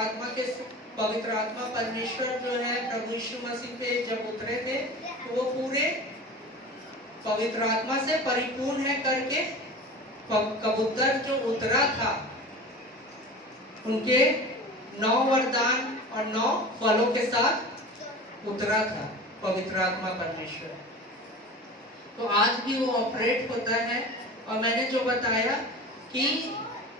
आत्मा परमेश्वर जो है प्रभु यीशु मसीह पे जब उतरे थे तो वो पूरे पवित्र आत्मा से परिपूर्ण है करके कबूतर जो उतरा था उनके 9 वरदान और 9 फलों के साथ उतरा था पवित्र आत्मा परमेश्वर। तो आज भी वो ऑपरेट होता है। और मैंने जो बताया कि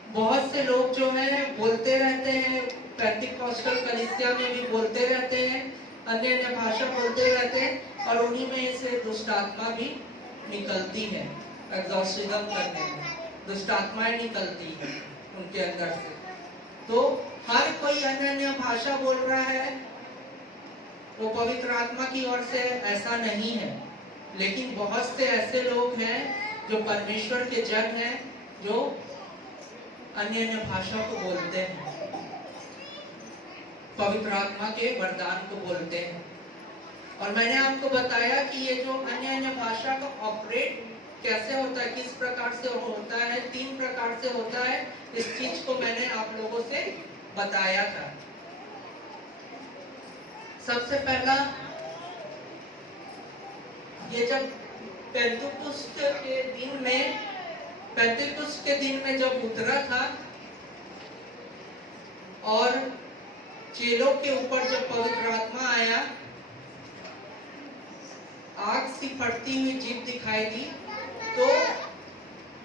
बहुत से लोग जो है बोलते रहते हैं, पेंटिकॉस्टल कलीसिया में भी बोलते रहते हैं, अन्य भाषा बोलते रहते हैं और उन्हीं में से दुष्ट आत्मा भी निकलती है। एग्जॉर्सिज्म करने में दुष्ट आत्माएं निकलती है उनके अंदर से। तो हर कोई अन्य भाषा बोल रहा है वो पवित्र आत्मा की ओर से ऐसा नहीं है, लेकिन बहुत से ऐसे लोग हैं जो परमेश्वर के जन हैं जो अन्य भाषा को बोलते हैं, पवित्र आत्मा के वरदान को बोलते हैं। और मैंने आपको बताया कि ये जो अन्य भाषा का ऑपरेट कैसे होता है, किस प्रकार से होता है, 3 प्रकार से होता है। इस चीज को मैंने आप लोगों से बताया था। सबसे पहला, ये जब पेंटेकोस्ट के दिन में जब उतरा था और चेलों के ऊपर जब पवित्र आत्मा आया, आग सी फटती हुई जीभ दिखाई दी, तो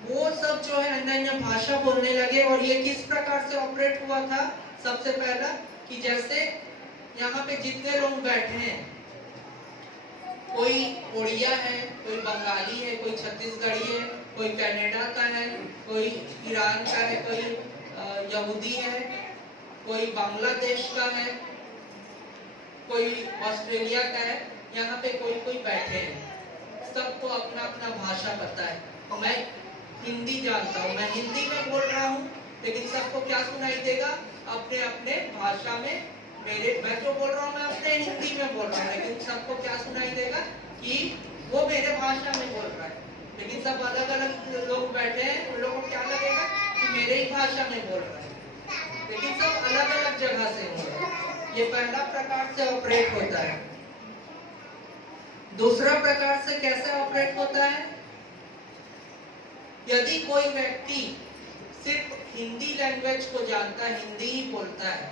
वो सब जो है अन्य भाषा बोलने लगे। और ये किस प्रकार से ऑपरेट हुआ था? सबसे पहला कि जैसे यहाँ पे जितने लोग बैठे हैं, कोई उड़िया है, कोई बंगाली है, कोई छत्तीसगढ़ी है, कोई कनाडा का है, कोई ईरान का है, कोई यहूदी है, कोई बांग्लादेश का है, कोई ऑस्ट्रेलिया का है, यहाँ पे कोई बैठे हैं। सबको अपना अपना भाषा पता है। तो मैं हिंदी जानता हूँ, मैं हिंदी में बोल रहा हूँ, लेकिन सबको क्या सुनाई देगा? अपने अपने भाषा में। मैं जो बोल रहा हूँ मैं अपने हिंदी में बोल रहा हूँ, लेकिन सबको क्या सुनाई देगा कि वो मेरे भाषा में बोल रहा है। लेकिन सब अलग अलग लोग बैठे हैं, उन लोगों को क्या लगेगा कि मेरे ही भाषा में बोल रहे हैं, लेकिन सब अलग अलग जगह से हो रहे हैं। ये पहला प्रकार से ऑपरेट होता है। दूसरा प्रकार से कैसे ऑपरेट होता है? यदि कोई व्यक्ति सिर्फ हिंदी लैंग्वेज को जानता है, हिंदी ही बोलता है,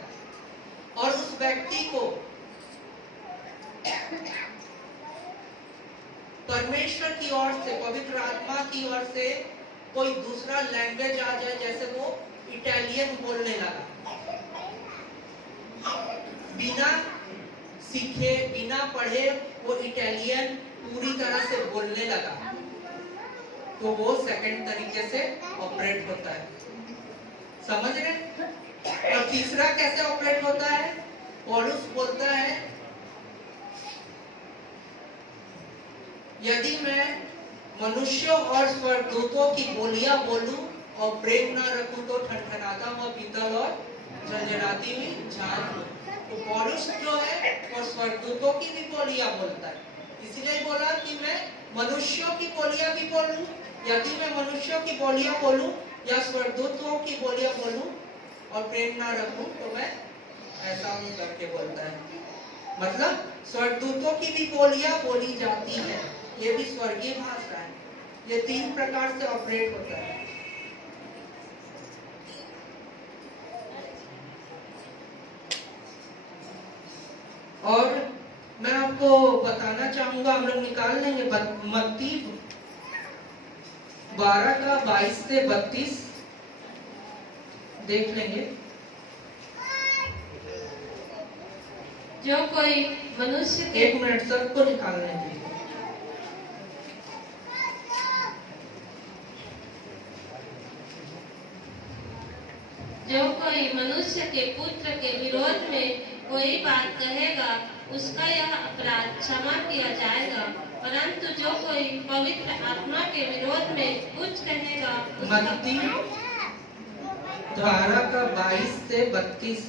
और उस व्यक्ति को परमेश्वर की ओर से, पवित्र आत्मा की ओर से कोई दूसरा लैंग्वेज आ जाए, जैसे वो इटालियन बोलने लगा, बिना सीखे बिना पढ़े वो इटालियन पूरी तरह से बोलने लगा, तो वो सेकंड तरीके से ऑपरेट होता है। समझ रहे? और तीसरा कैसे ऑपरेट होता है? पौलुस बोलता है, यदि मैं मनुष्यों और स्वर्गदूतों की बोलियां बोलूं और प्रेम ना रखूं तो ठनठनाता हुआ पीतल और झंझनाती हुई झाल हूं। तो पौलुस जो है वो स्वर्गदूतों की भी बोलियां बोलता है, इसलिए बोला कि मैं मनुष्यों की बोलियां भी बोलूं। यदि मैं मनुष्यों की बोलियां बोलूं या स्वर्गदूतों की बोलियां बोलूं और प्रेम ना रखूं तो मैं ऐसा हूं करके बोलता है। मतलब स्वर्गदूतों की भी बोलियां बोली जाती है, ये भी स्वर्गीय भाषा है। ये तीन प्रकार से ऑपरेट होता है। और मैं आपको बताना चाहूंगा, हम लोग निकाल लेंगे मत्ती 12 का 22 से 32 देख लेंगे। जो कोई मनुष्य के एक मिनट, सबको निकालने दीजिए। जो कोई मनुष्य के पुत्र के विरोध में कोई बात कहेगा उसका यह अपराध क्षमा किया जाएगा, परंतु जो कोई पवित्र आत्मा के विरोध में कुछ कहेगा मत्ती 12 का 22 से 32।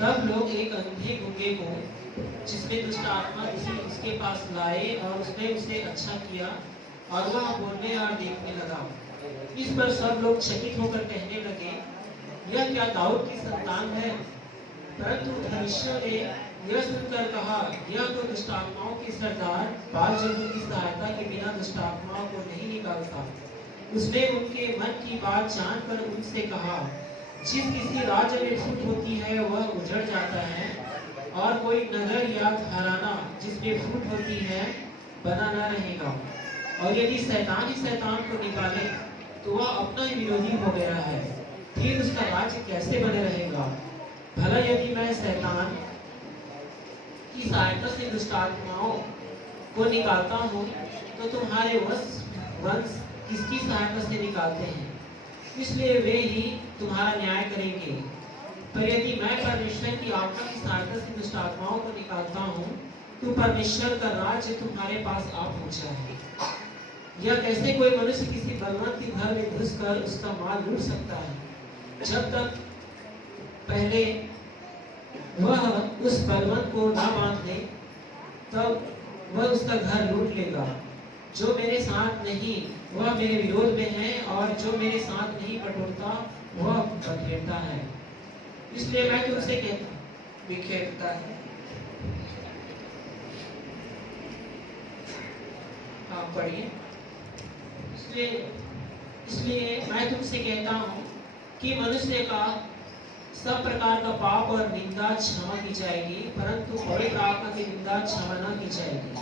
तब लोग एक अंधे गूंगे को जिसमें दुष्ट आत्मा थी उसके पास लाए और उसने उसे अच्छा किया और वह बोलने और देखने लगा। इस पर सब लोग चकित होकर कहने लगे, यह क्या दाऊद की संतान है? परंतु धनुष्य ने यह सुनकर कहा, यह तो दुष्ट आत्माओं के सरदार बालजबूल की सहायता के बिना दुष्ट आत्माओं को नहीं निकालता। उसने उनके मन की बात जानकर उनसे कहा, जिस किसी राज्य में फूट होती है वह उजड़ जाता है, और कोई नगर या घराना जिसमें फूट होती है बना न रहेगा। और यदि शैतान ही शैतान को निकाले तो वह अपना ही विरोधी हो गया है, फिर उसका राज्य कैसे बने रहेगा? भला यदि मैं शैतान की सहायता से दुष्ट आत्माओं को निकालता हूँ तो तुम्हारे वंश किसकी सहायता से निकालते हैं? इसलिए वे ही तुम्हारा न्याय करेंगे। पर यदि मैं परमेश्वर की आत्मा की सहायता से दुष्ट आत्माओं को निकालता हूँ तो परमेश्वर का राज्य तुम्हारे पास आ पहुंचा है। या कैसे कोई मनुष्य किसी बलवंत के घर में घुसकर उसका माल लूट सकता है, जब तक पहले वह उस बलवंत को ना बांध ले, तब वह उसका घर लूट लेगा। जो मेरे साथ नहीं वह मेरे विरोध में है, और जो मेरे साथ नहीं बटोरता वह बखेरता है। इसलिए मैं तुमसे कहता, बिखेरता है। हाँ पढ़िए। इसलिए मैं तुमसे कहता हूँ कि मनुष्य का सब प्रकार का पाप और निंदा क्षमा की जाएगी, परंतु पवित्र आत्मा की निंदा क्षमा न की जाएगी।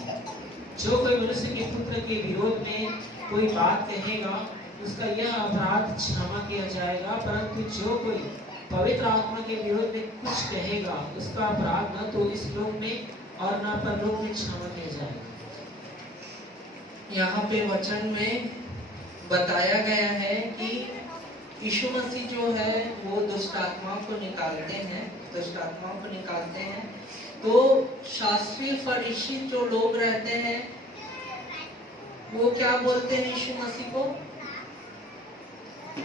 जो कोई मनुष्य के पुत्र के विरोध में कोई बात कहेगा उसका यह अपराध क्षमा किया जाएगा, परंतु जो कोई पवित्र आत्मा के विरोध में कुछ कहेगा उसका अपराध न तो इस लोक में और न परलोक में क्षमा किया जाएगा। यहाँ पे वचन में बताया गया है कि यीशु मसीह जो है वो दुष्ट आत्माओं को निकालते हैं, दुष्ट आत्माओं को निकालते हैं। तो शास्त्रीय फरीसी जो लोग रहते हैं वो क्या बोलते हैं यीशु मसीह को?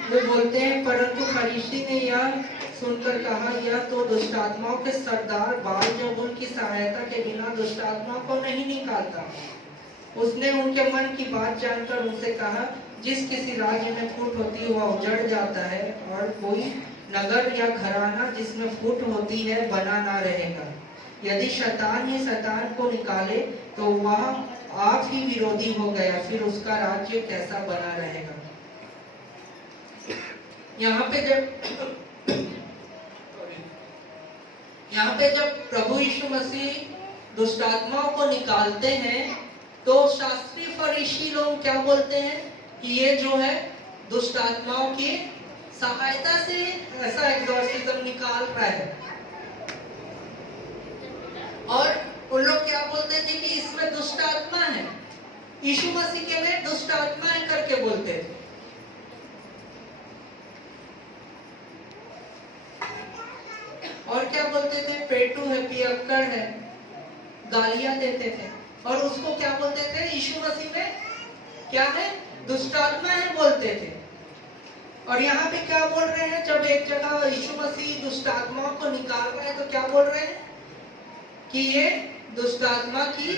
वो बोलते हैं, परंतु फरीसी ने यह सुनकर कहा, यह तो दुष्ट आत्माओं के सरदार बालजबूल की सहायता के बिना दुष्ट आत्मा को नहीं निकालता। उसने उनके मन की बात जानकर उनसे कहा, जिस किसी राज्य में फूट होती है वह उजड़ जाता है, और कोई नगर या घराना जिसमें फूट होती है बना ना रहेगा। यदि शैतान ही शैतान को निकाले तो वह आप ही विरोधी हो गया, फिर उसका राज्य कैसा बना रहेगा। यहाँ पे जब प्रभु यीशु मसीह दुष्ट आत्माओं को निकालते हैं तो शास्त्री फरीसी लोग क्या बोलते हैं कि ये जो है दुष्ट आत्माओं की सहायता से ऐसा एग्जॉर्सिज्म निकाल रहा है, और उन लोग क्या बोलते थे कि इसमें दुष्ट आत्मा है, यीशु मसीह के में दुष्ट आत्मा है करके बोलते थे। और क्या बोलते थे, पेटू है, पियक्कड़ है, गालियां देते थे, और उसको क्या बोलते थे, यीशु मसीह में क्या है, दुष्ट आत्मा है बोलते थे। और यहाँ पे क्या बोल रहे हैं, जब एक जगह यीशु मसीह दुष्ट आत्माओं को निकाल रहे हैं तो क्या बोल रहे हैं कि ये दुष्ट आत्मा की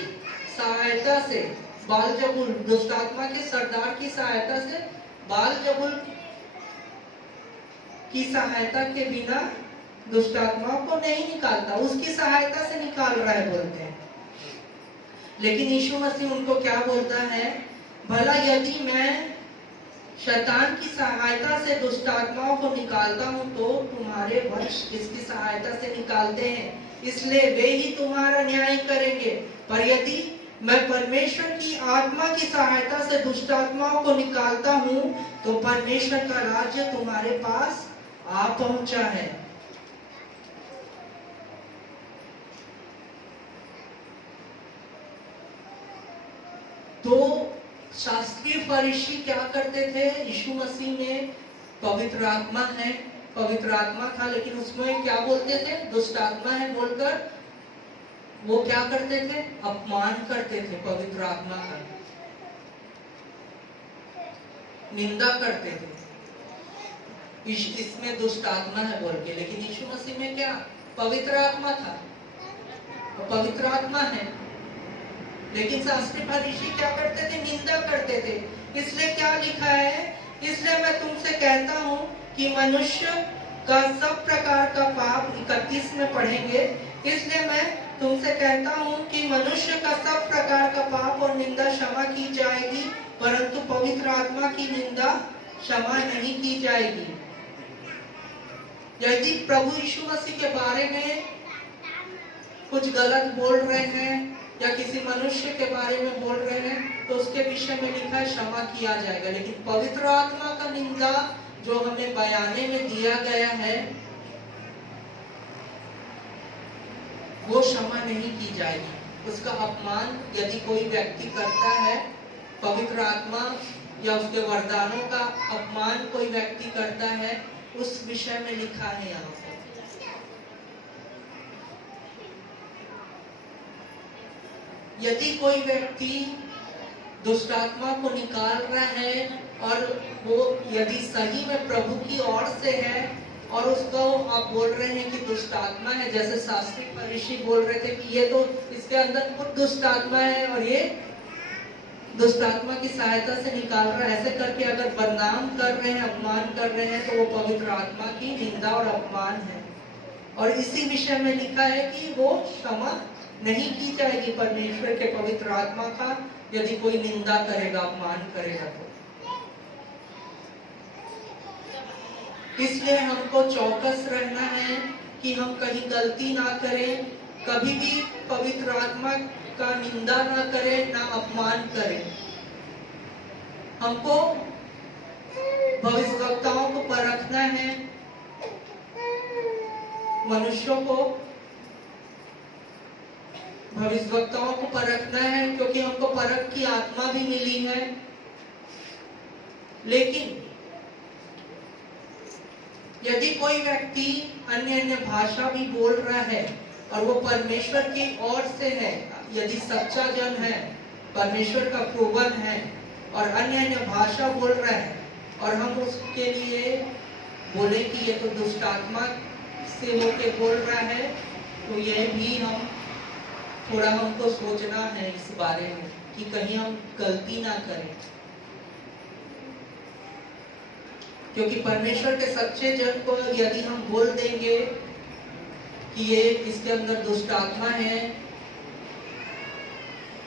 सहायता से, बालजबूल, दुष्ट आत्मा के सरदार की सहायता से, बालजबूल की सहायता के बिना दुष्ट आत्माओं को नहीं निकालता, उसकी सहायता से निकाल रहा है बोलते हैं। लेकिन यीशु मसीह उनको क्या बोलता है, भला यदि मैं शैतान की सहायता से दुष्ट आत्माओं को निकालता हूं तो तुम्हारे वंश किसकी सहायता से निकालते हैं, इसलिए वे ही तुम्हारा न्याय करेंगे। पर यदि मैं परमेश्वर की आत्मा की सहायता से दुष्ट आत्माओं को निकालता हूं तो परमेश्वर का राज्य तुम्हारे पास आ पहुंचा है। तो शास्त्रीय फरीसी क्या करते थे, यीशु मसीह में पवित्र आत्मा है, पवित्र आत्मा था, लेकिन उसमें क्या बोलते थे, दुष्ट आत्मा है बोलकर वो क्या करते थे, अपमान करते थे, पवित्र आत्मा का निंदा करते थे, इसमें दुष्ट आत्मा है बोल के। लेकिन यीशु मसीह में क्या, पवित्र आत्मा था, पवित्र आत्मा है। लेकिन शास्त्री फरीसी क्या करते थे, निंदा करते थे। इसलिए क्या लिखा है, इसलिए मैं तुमसे कहता हूँ कि मनुष्य का सब प्रकार का पाप, 31 में पढ़ेंगे, इसलिए मैं तुमसे कहता हूँ कि मनुष्य का सब प्रकार का पाप और निंदा क्षमा की जाएगी, परंतु पवित्र आत्मा की निंदा क्षमा नहीं की जाएगी। यदि प्रभु यीशु मसीह के बारे में कुछ गलत बोल रहे हैं या किसी मनुष्य के बारे में बोल रहे हैं तो उसके विषय में लिखा है क्षमा किया जाएगा, लेकिन पवित्र आत्मा का निंदा जो हमें बयाने में दिया गया है वो क्षमा नहीं की जाएगी। उसका अपमान यदि कोई व्यक्ति करता है, पवित्र आत्मा या उसके वरदानों का अपमान कोई व्यक्ति करता है, उस विषय में लिखा है यहाँ पे। यदि कोई व्यक्ति दुष्ट आत्मा को निकाल रहा है और वो यदि सही में प्रभु की ओर से है और उसको आप बोल रहे हैं कि दुष्ट आत्मा है, जैसे शास्त्री फरीसी बोल रहे थे कि ये तो इसके अंदर खुद दुष्ट आत्मा है और ये दुष्ट आत्मा की सहायता से निकाल रहा है, ऐसे करके अगर बदनाम कर रहे हैं, अपमान कर रहे हैं तो वो पवित्र आत्मा की निंदा और अपमान है। और इसी विषय में लिखा है कि वो क्षमा नहीं की जाएगी परमेश्वर के पवित्र आत्मा का, यदि कोई निंदा करेगा, अपमान करेगा तो। इसलिए हमको चौकस रहना है कि हम कहीं गलती ना करें, कभी भी पवित्र आत्मा का निंदा ना करें, ना अपमान करें। हमको भविष्यवक्ताओं को परखना है, मनुष्यों को भविष्यवक्ताओं को परखना है, क्योंकि हमको परख की आत्मा भी मिली है। लेकिन यदि कोई व्यक्ति अन्य अन्य भाषा भी बोल रहा है और वो परमेश्वर की ओर से है, यदि सच्चा जन है, परमेश्वर का प्रूवन है और अन्य अन्य भाषा बोल रहा है और हम उसके लिए बोले कि ये तो दुष्ट आत्मा से होके बोल रहा है, तो ये भी हम थोड़ा हमको सोचना है इस बारे में कि कहीं हम गलती ना करें। क्योंकि परमेश्वर के सच्चे जन को यदि हम बोल देंगे कि ये इसके अंदर दुष्ट आत्मा है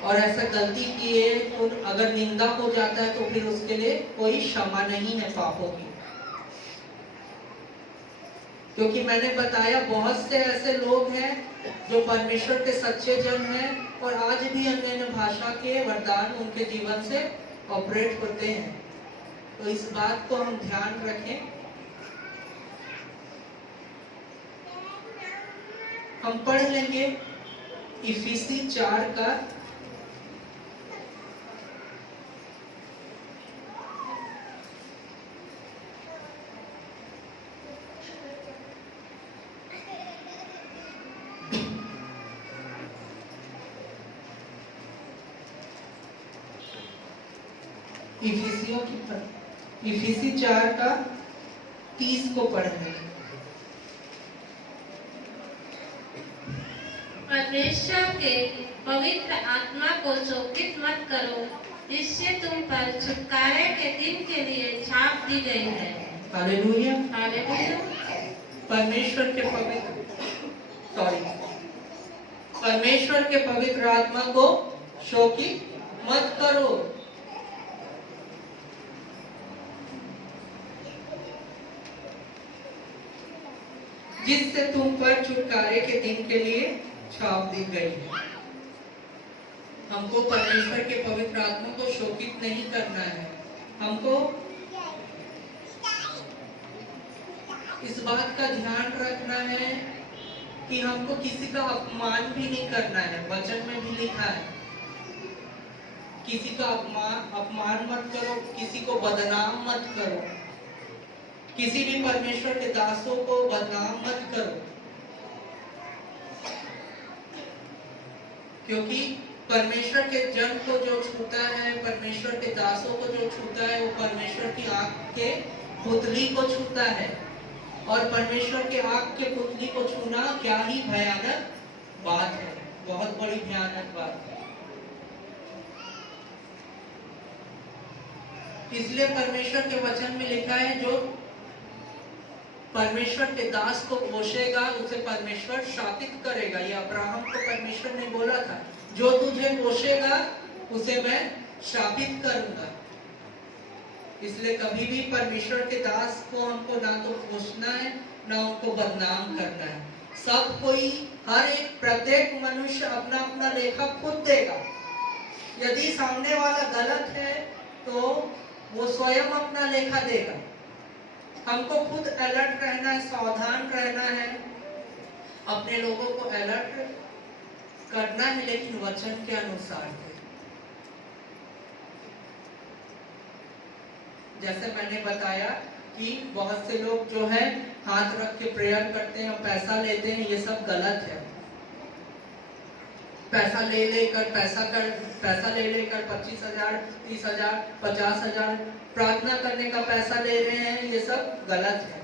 और ऐसा गलती किए, तो अगर निंदा हो जाता है तो फिर उसके लिए कोई क्षमा नहीं है पापों की। क्योंकि मैंने बताया बहुत से ऐसे लोग हैं जो परमेश्वर के सच्चे जन हैं और आज भी अन्य भाषा के वरदान उनके जीवन से ऑपरेट होते हैं। तो इस बात को हम ध्यान रखें। हम पढ़ लेंगे इफिसी 4 का इफिसी 4 का 30 को पढ़ने। परमेश्वर के पवित्र आत्मा को शोकित मत करो, जिससे तुम पर छुटकारे के दिन के लिए छाप दी गई है। हालेलुया। हालेलुया। परमेश्वर के पवित्र आत्मा को शोकित मत करो। जिससे तुम पर छुटकारे के दिन के लिए छाप दी गई है। हमको परमेश्वर के पवित्र आत्मा को शोकित नहीं करना है। हमको इस बात का ध्यान रखना है कि हमको किसी का अपमान भी नहीं करना है। वचन में भी लिखा है किसी का अपमान मत करो, किसी को बदनाम मत करो, किसी भी परमेश्वर के दासों को बदनाम मत करो। क्योंकि परमेश्वर के जन को जो छूता है, परमेश्वर के दासों को जो छूता है, वो परमेश्वर की आंख के पुतली को छूता है। और परमेश्वर के आंख के पुतली को छूना क्या ही भयानक बात है, बहुत बड़ी भयानक बात है। इसलिए परमेश्वर के वचन में लिखा है जो परमेश्वर के दास को पोषेगा उसे परमेश्वर शापित करेगा। ये अब्राहम को परमेश्वर ने बोला था, जो तुझे पोषेगा उसे मैं शापित करूंगा। इसलिए कभी भी परमेश्वर के दास को हमको ना तो पोषना है ना उनको बदनाम करना है। सब कोई, हर एक प्रत्येक मनुष्य अपना अपना लेखा खुद देगा। यदि सामने वाला गलत है तो वो स्वयं अपना लेखा देगा। हमको खुद अलर्ट रहना है, सावधान रहना है, अपने लोगों को अलर्ट करना है, लेकिन वचन के अनुसार से। जैसे मैंने बताया कि बहुत से लोग जो है हाथ रख के प्रेयर करते हैं, पैसा लेते हैं, ये सब गलत है। पैसा ले लेकर 25,000, 30,000, 50,000 प्रार्थना करने का पैसा ले रहे हैं, ये सब गलत है।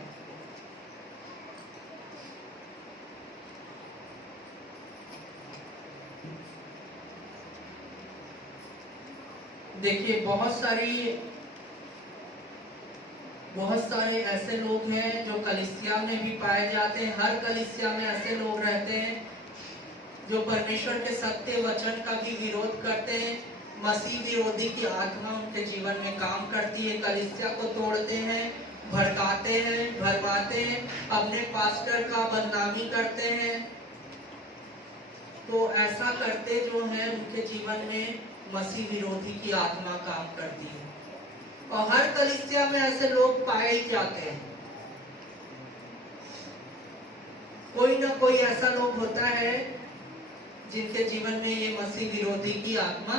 देखिए बहुत सारे ऐसे लोग हैं जो कलीसिया में भी पाए जाते हैं। हर कलीसिया में ऐसे लोग रहते हैं जो परमेश्वर के सत्य वचन का भी विरोध करते हैं। मसीह विरोधी की आत्मा उनके जीवन में काम करती है, कलीसिया को तोड़ते हैं, भड़काते हैं, भरमाते हैं, अपने पास्टर का बदनामी करते हैं। तो ऐसा करते जो है उनके जीवन में मसीह विरोधी की आत्मा काम करती है। और हर कलीसिया में ऐसे लोग पाए जाते हैं। कोई ना कोई ऐसा लोग होता है जिनके जीवन में ये मसीह विरोधी की आत्मा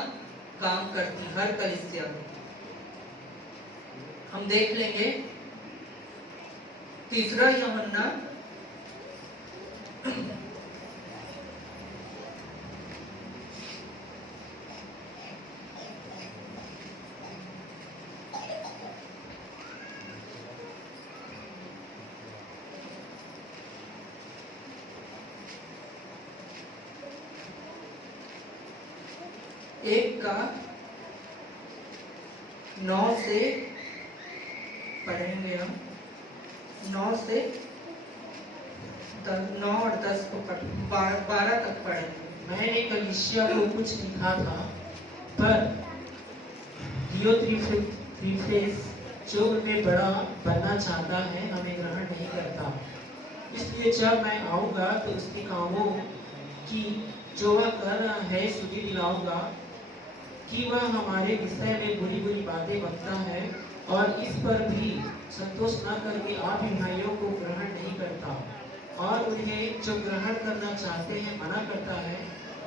काम करती, हर कलीसिया में। हम देख लेंगे 3 यूहन्ना 1 का 9 से पढ़ेंगे हम 9 से 9 और 10 को 12 तक पढ़ेंगे। मैंने कलीसिया को कुछ लिखा था, पर दियोत्रिफेस जो उनमें बड़ा बनना चाहता है हमें ग्रहण नहीं करता। इसलिए जब मैं आऊँगा तो उसके कामों की जो वह कर रहा है सुधि दिलाऊंगा कि वह हमारे विषय में बुरी बुरी बातें बकता है और इस पर भी संतोष न करके आप ही भाइयों को ग्रहण नहीं करता और उन्हें जो ग्रहण करना चाहते हैं मना करता है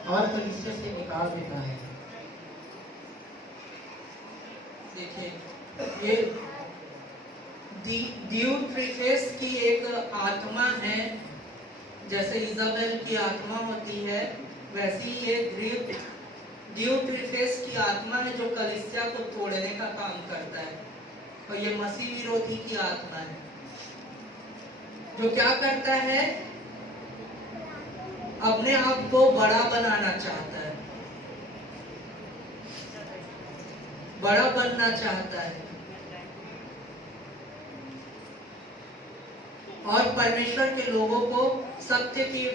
और कलीसिया से निकाल देता है। देखिए, ये दियोत्रिफेस की एक आत्मा है, जैसे इजाबेल की आत्मा होती है, वैसी ये दियोत्रिफेस की आत्मा है जो कलीसिया को तोड़ने का काम करता है। और ये मसीह विरोधी की आत्मा है जो क्या करता है, अपने आप को बड़ा बनाना चाहता है, बड़ा बनना चाहता है और परमेश्वर के लोगों को सत्य के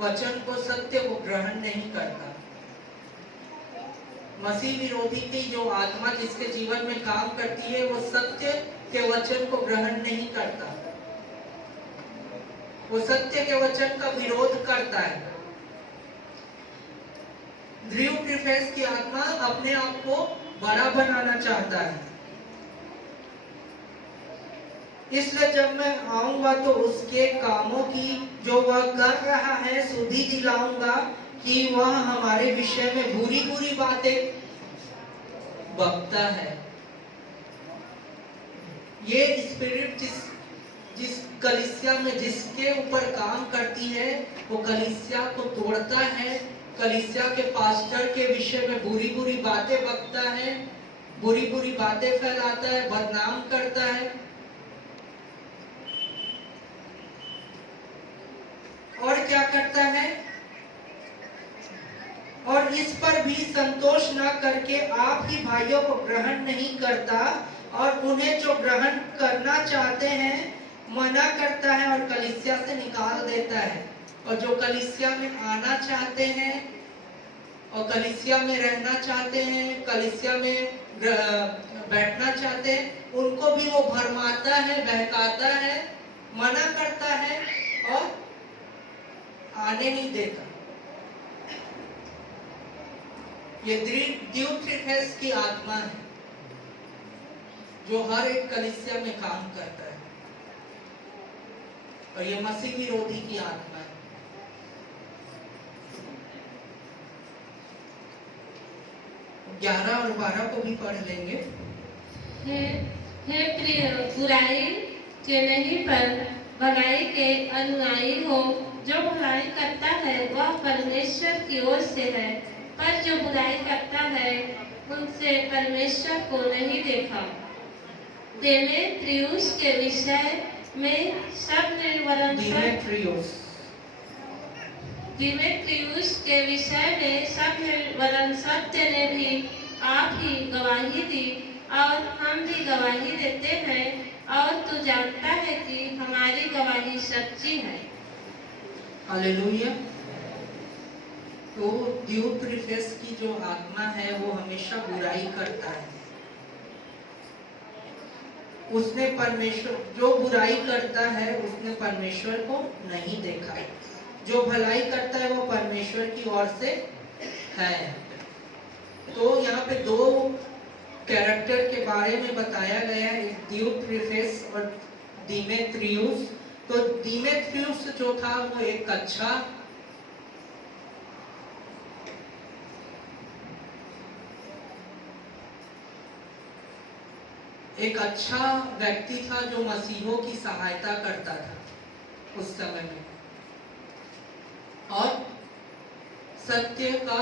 वचन को सत्य को ग्रहण नहीं करता। मसीह विरोधी की जो आत्मा जिसके जीवन में काम करती है वो सत्य के वचन को ग्रहण नहीं करता, वो सत्य के वचन का विरोध करता है। दियोत्रिफेस की आत्मा अपने आप को बड़ा बनाना चाहता है, इसलिए जब मैं आऊंगा तो उसके कामों की जो वह कर रहा है सुधि दिलाऊंगा कि वह हमारे विषय में बुरी बुरी बातें बकता है। ये स्पिरिट जिस कलीसिया में जिसके ऊपर काम करती है वो कलीसिया को तोड़ता है, कलीसिया के पास्टर के विषय में बुरी बुरी बातें बकता है, बुरी बुरी बातें फैलाता है, बदनाम करता है और क्या करता है, और इस पर भी संतोष न करके आप ही भाइयों को ग्रहण नहीं करता और उन्हें जो ग्रहण करना चाहते हैं मना करता है और कलीसिया से निकाल देता है। और जो कलीसिया में आना चाहते हैं और कलीसिया में रहना चाहते हैं, कलीसिया में बैठना चाहते हैं, उनको भी वो भरमाता है, बहकाता है, मना करता है और आने नहीं देता। ये दियोत्रिफेस की आत्मा है जो हर एक कलीसिया में काम करता है और ये मसीह विरोधी की आत्मा है। ग्यारह और 12 को भी पढ़ लेंगे। हे प्रिय, बुराई के नहीं पर भलाई के अनुयायी हो। जो भलाई करता है वह परमेश्वर की ओर से है, पर जो बुराई करता है उनसे परमेश्वर को नहीं देखा। देमेत्रियुस के विषय में सब निर्वरन सत्य ने भी आप ही गवाही दी और हम भी गवाही देते हैं और तू जानता है कि हमारी गवाही सच्ची है। हालेलुया। तो दियोत्रिफेस की जो आत्मा है वो हमेशा बुराई करता है। उसने परमेश्वर, जो बुराई करता है उसने परमेश्वर को नहीं देखा। जो भलाई करता है वो परमेश्वर की ओर से है। तो यहाँ पे दो कैरेक्टर के बारे में बताया गया है, एक दियोत्रिफेस और दिमेत्रियुस। तो दिमेत्रियुस जो था वो एक अच्छा व्यक्ति था जो मसीहों की सहायता करता था उस समय में और सत्य का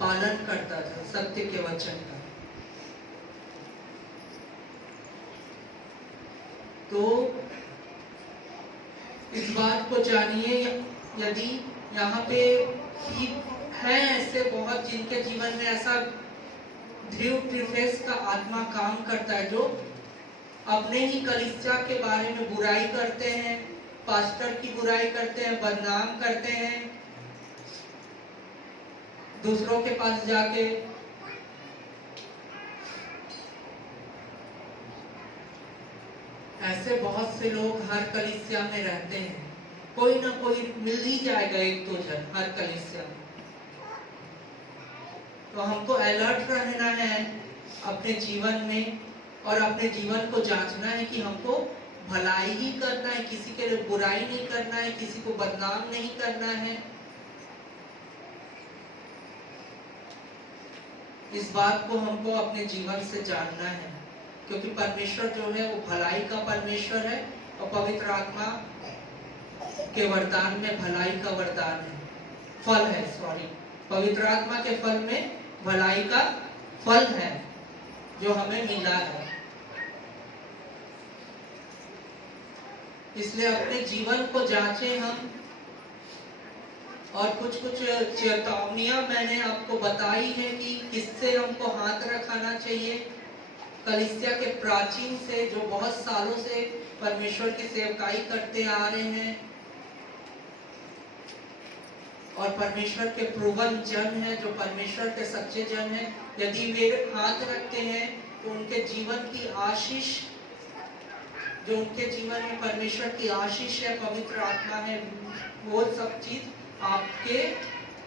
पालन करता था, सत्य के वचन का। तो इस बात को जानिए, यदि यहाँ पे है ऐसे बहुत जिनके जीवन में ऐसा ड्यूट्रिफेस का आत्मा काम करता है, जो अपने ही कलीसिया के बारे में बुराई करते हैं, पास्टर की बुराई करते हैं, बदनाम करते हैं, दूसरों के पास जाके ऐसे बहुत से लोग हर कलीसिया में रहते हैं। कोई ना कोई मिल ही जाएगा, एक दो जन हर कलीसिया में। तो हमको अलर्ट रहना है अपने जीवन में, और अपने जीवन को जांचना है कि हमको भलाई ही करना है, किसी के लिए बुराई नहीं करना है, किसी को बदनाम नहीं करना है। इस बात को हमको अपने जीवन से जानना है, क्योंकि परमेश्वर जो है वो भलाई का परमेश्वर है, और पवित्र आत्मा के वरदान में भलाई का वरदान है, फल है, पवित्र आत्मा के फल में भलाई का फल है जो हमें मिला है। इसलिए अपने जीवन को जांचें हम, और कुछ कुछ चेतावनियां मैंने आपको बताई है कि किससे हमको हाथ रखाना चाहिए। कलीसिया के प्राचीन से, जो बहुत सालों से परमेश्वर की सेवकाई करते आ रहे हैं, और परमेश्वर के प्रूवन जन है, जो परमेश्वर के सच्चे जन है, यदि वे हाथ रखते हैं तो उनके जीवन की आशीष, जो उनके जीवन में परमेश्वर की आशीष है, पवित्र आत्मा है, वो सब चीज आपके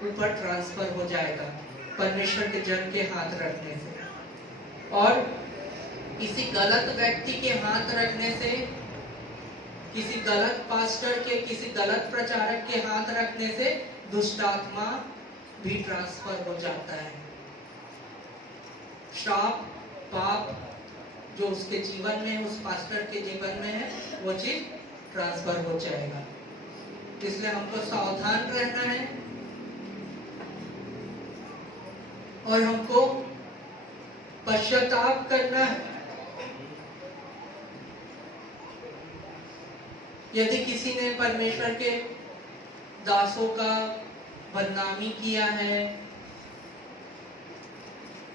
ऊपर ट्रांसफर हो जाएगा परमेश्वर के जन के हाथ रखने से। और किसी गलत व्यक्ति के हाथ रखने से, किसी गलत पास्टर के, किसी गलत प्रचारक के हाथ रखने से दुष्ट आत्मा भी ट्रांसफर हो जाता है। श्राप, पाप जो उसके जीवन में, उस पास्टर के जीवन में है, वो चीज ट्रांसफर हो जाएगा। इसलिए हमको सावधान रहना है, और हमको पश्चाताप करना है। यदि किसी ने परमेश्वर के दासों का बदनामी किया है,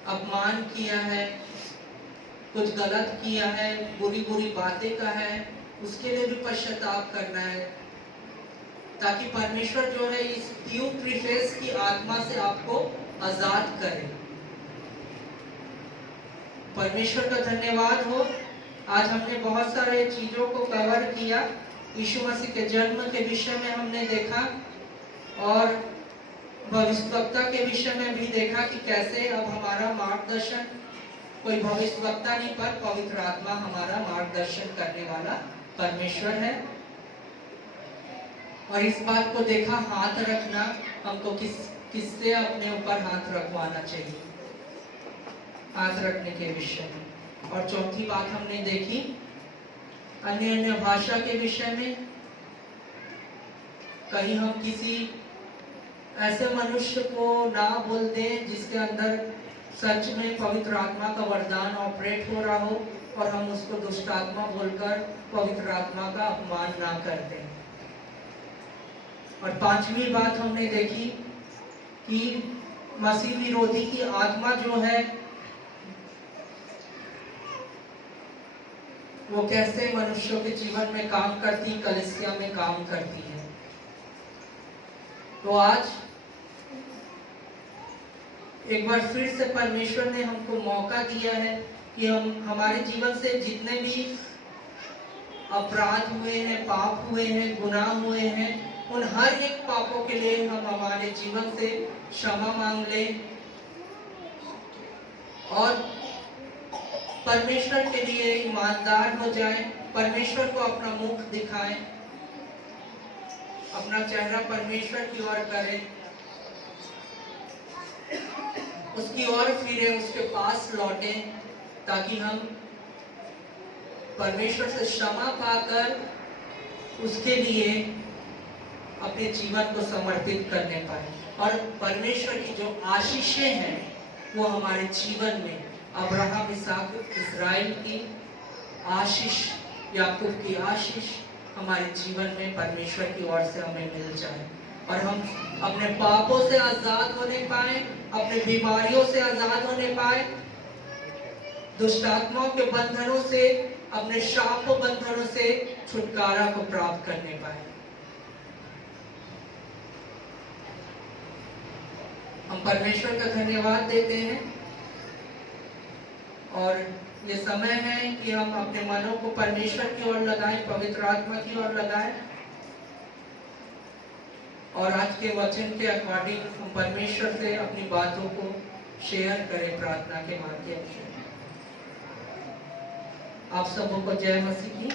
अपमान किया है, कुछ गलत किया है, बुरी बुरी बातें कहा है, उसके लिए भी पश्चाताप करना है, ताकि परमेश्वर जो है इस ड्यूट्रिफेस की आत्मा से आपको आजाद करे। परमेश्वर का धन्यवाद हो, आज हमने बहुत सारे चीजों को कवर किया। यीशु मसीह के जन्म के विषय में हमने देखा, और भविष्यवक्ता के विषय में भी देखा कि कैसे अब हमारा मार्गदर्शन कोई भविष्यवक्ता नहीं, पर पवित्र आत्मा हमारा मार्गदर्शन करने वाला परमेश्वर है। और इस बात को देखा, हाथ रखना, हमको किससे अपने ऊपर हाथ रखवाना चाहिए, हाथ रखने के विषय में। और चौथी बात हमने देखी अन्य अन्य भाषा के विषय में। कहीं हम किसी ऐसे मनुष्य को ना बोल दें जिसके अंदर सच में पवित्र आत्मा का वरदान ऑपरेट हो रहा हो, और हम उसको दुष्ट आत्मा बोलकर पवित्र आत्मा का अपमान ना कर दें। और पांचवी बात हमने देखी कि मसीह विरोधी की आत्मा जो है वो कैसे मनुष्यों के जीवन में काम करती, कलीसिया में काम करती है। तो आज एक बार फिर से परमेश्वर ने हमको मौका दिया है कि हम हमारे जीवन से जितने भी अपराध हुए हैं, पाप हुए हैं, गुनाह हुए हैं, उन हर एक पापों के लिए हम हमारे जीवन से क्षमा मांग लें, और परमेश्वर के लिए ईमानदार हो जाए, परमेश्वर को अपना मुख दिखाएं, अपना चेहरा परमेश्वर की ओर करें, उसकी ओर फिरे, उसके पास लौटें, ताकि हम परमेश्वर से क्षमा पाकर उसके लिए अपने जीवन को समर्पित करने पाए, और परमेश्वर की जो आशीषें हैं वो हमारे जीवन में, अब्राहम, इसहाक, इस्राएल की आशीष, याकूब की आशीष हमारे जीवन में परमेश्वर की ओर से हमें मिल जाए, और हम अपने पापों से आजाद होने पाए, अपने बीमारियों से आजाद होने पाए, दुष्ट आत्माओं के बंधनों से, अपने शाप बंधनों से छुटकारा को प्राप्त करने पाए। हम परमेश्वर का धन्यवाद देते हैं और ये समय है कि हम अपने मनों को परमेश्वर की ओर लगाएं, पवित्र आत्मा की ओर लगाएं और आज के वचन के अकॉर्डिंग हम परमेश्वर से अपनी बातों को शेयर करें प्रार्थना के माध्यम से। आप सबों को जय मसीह की।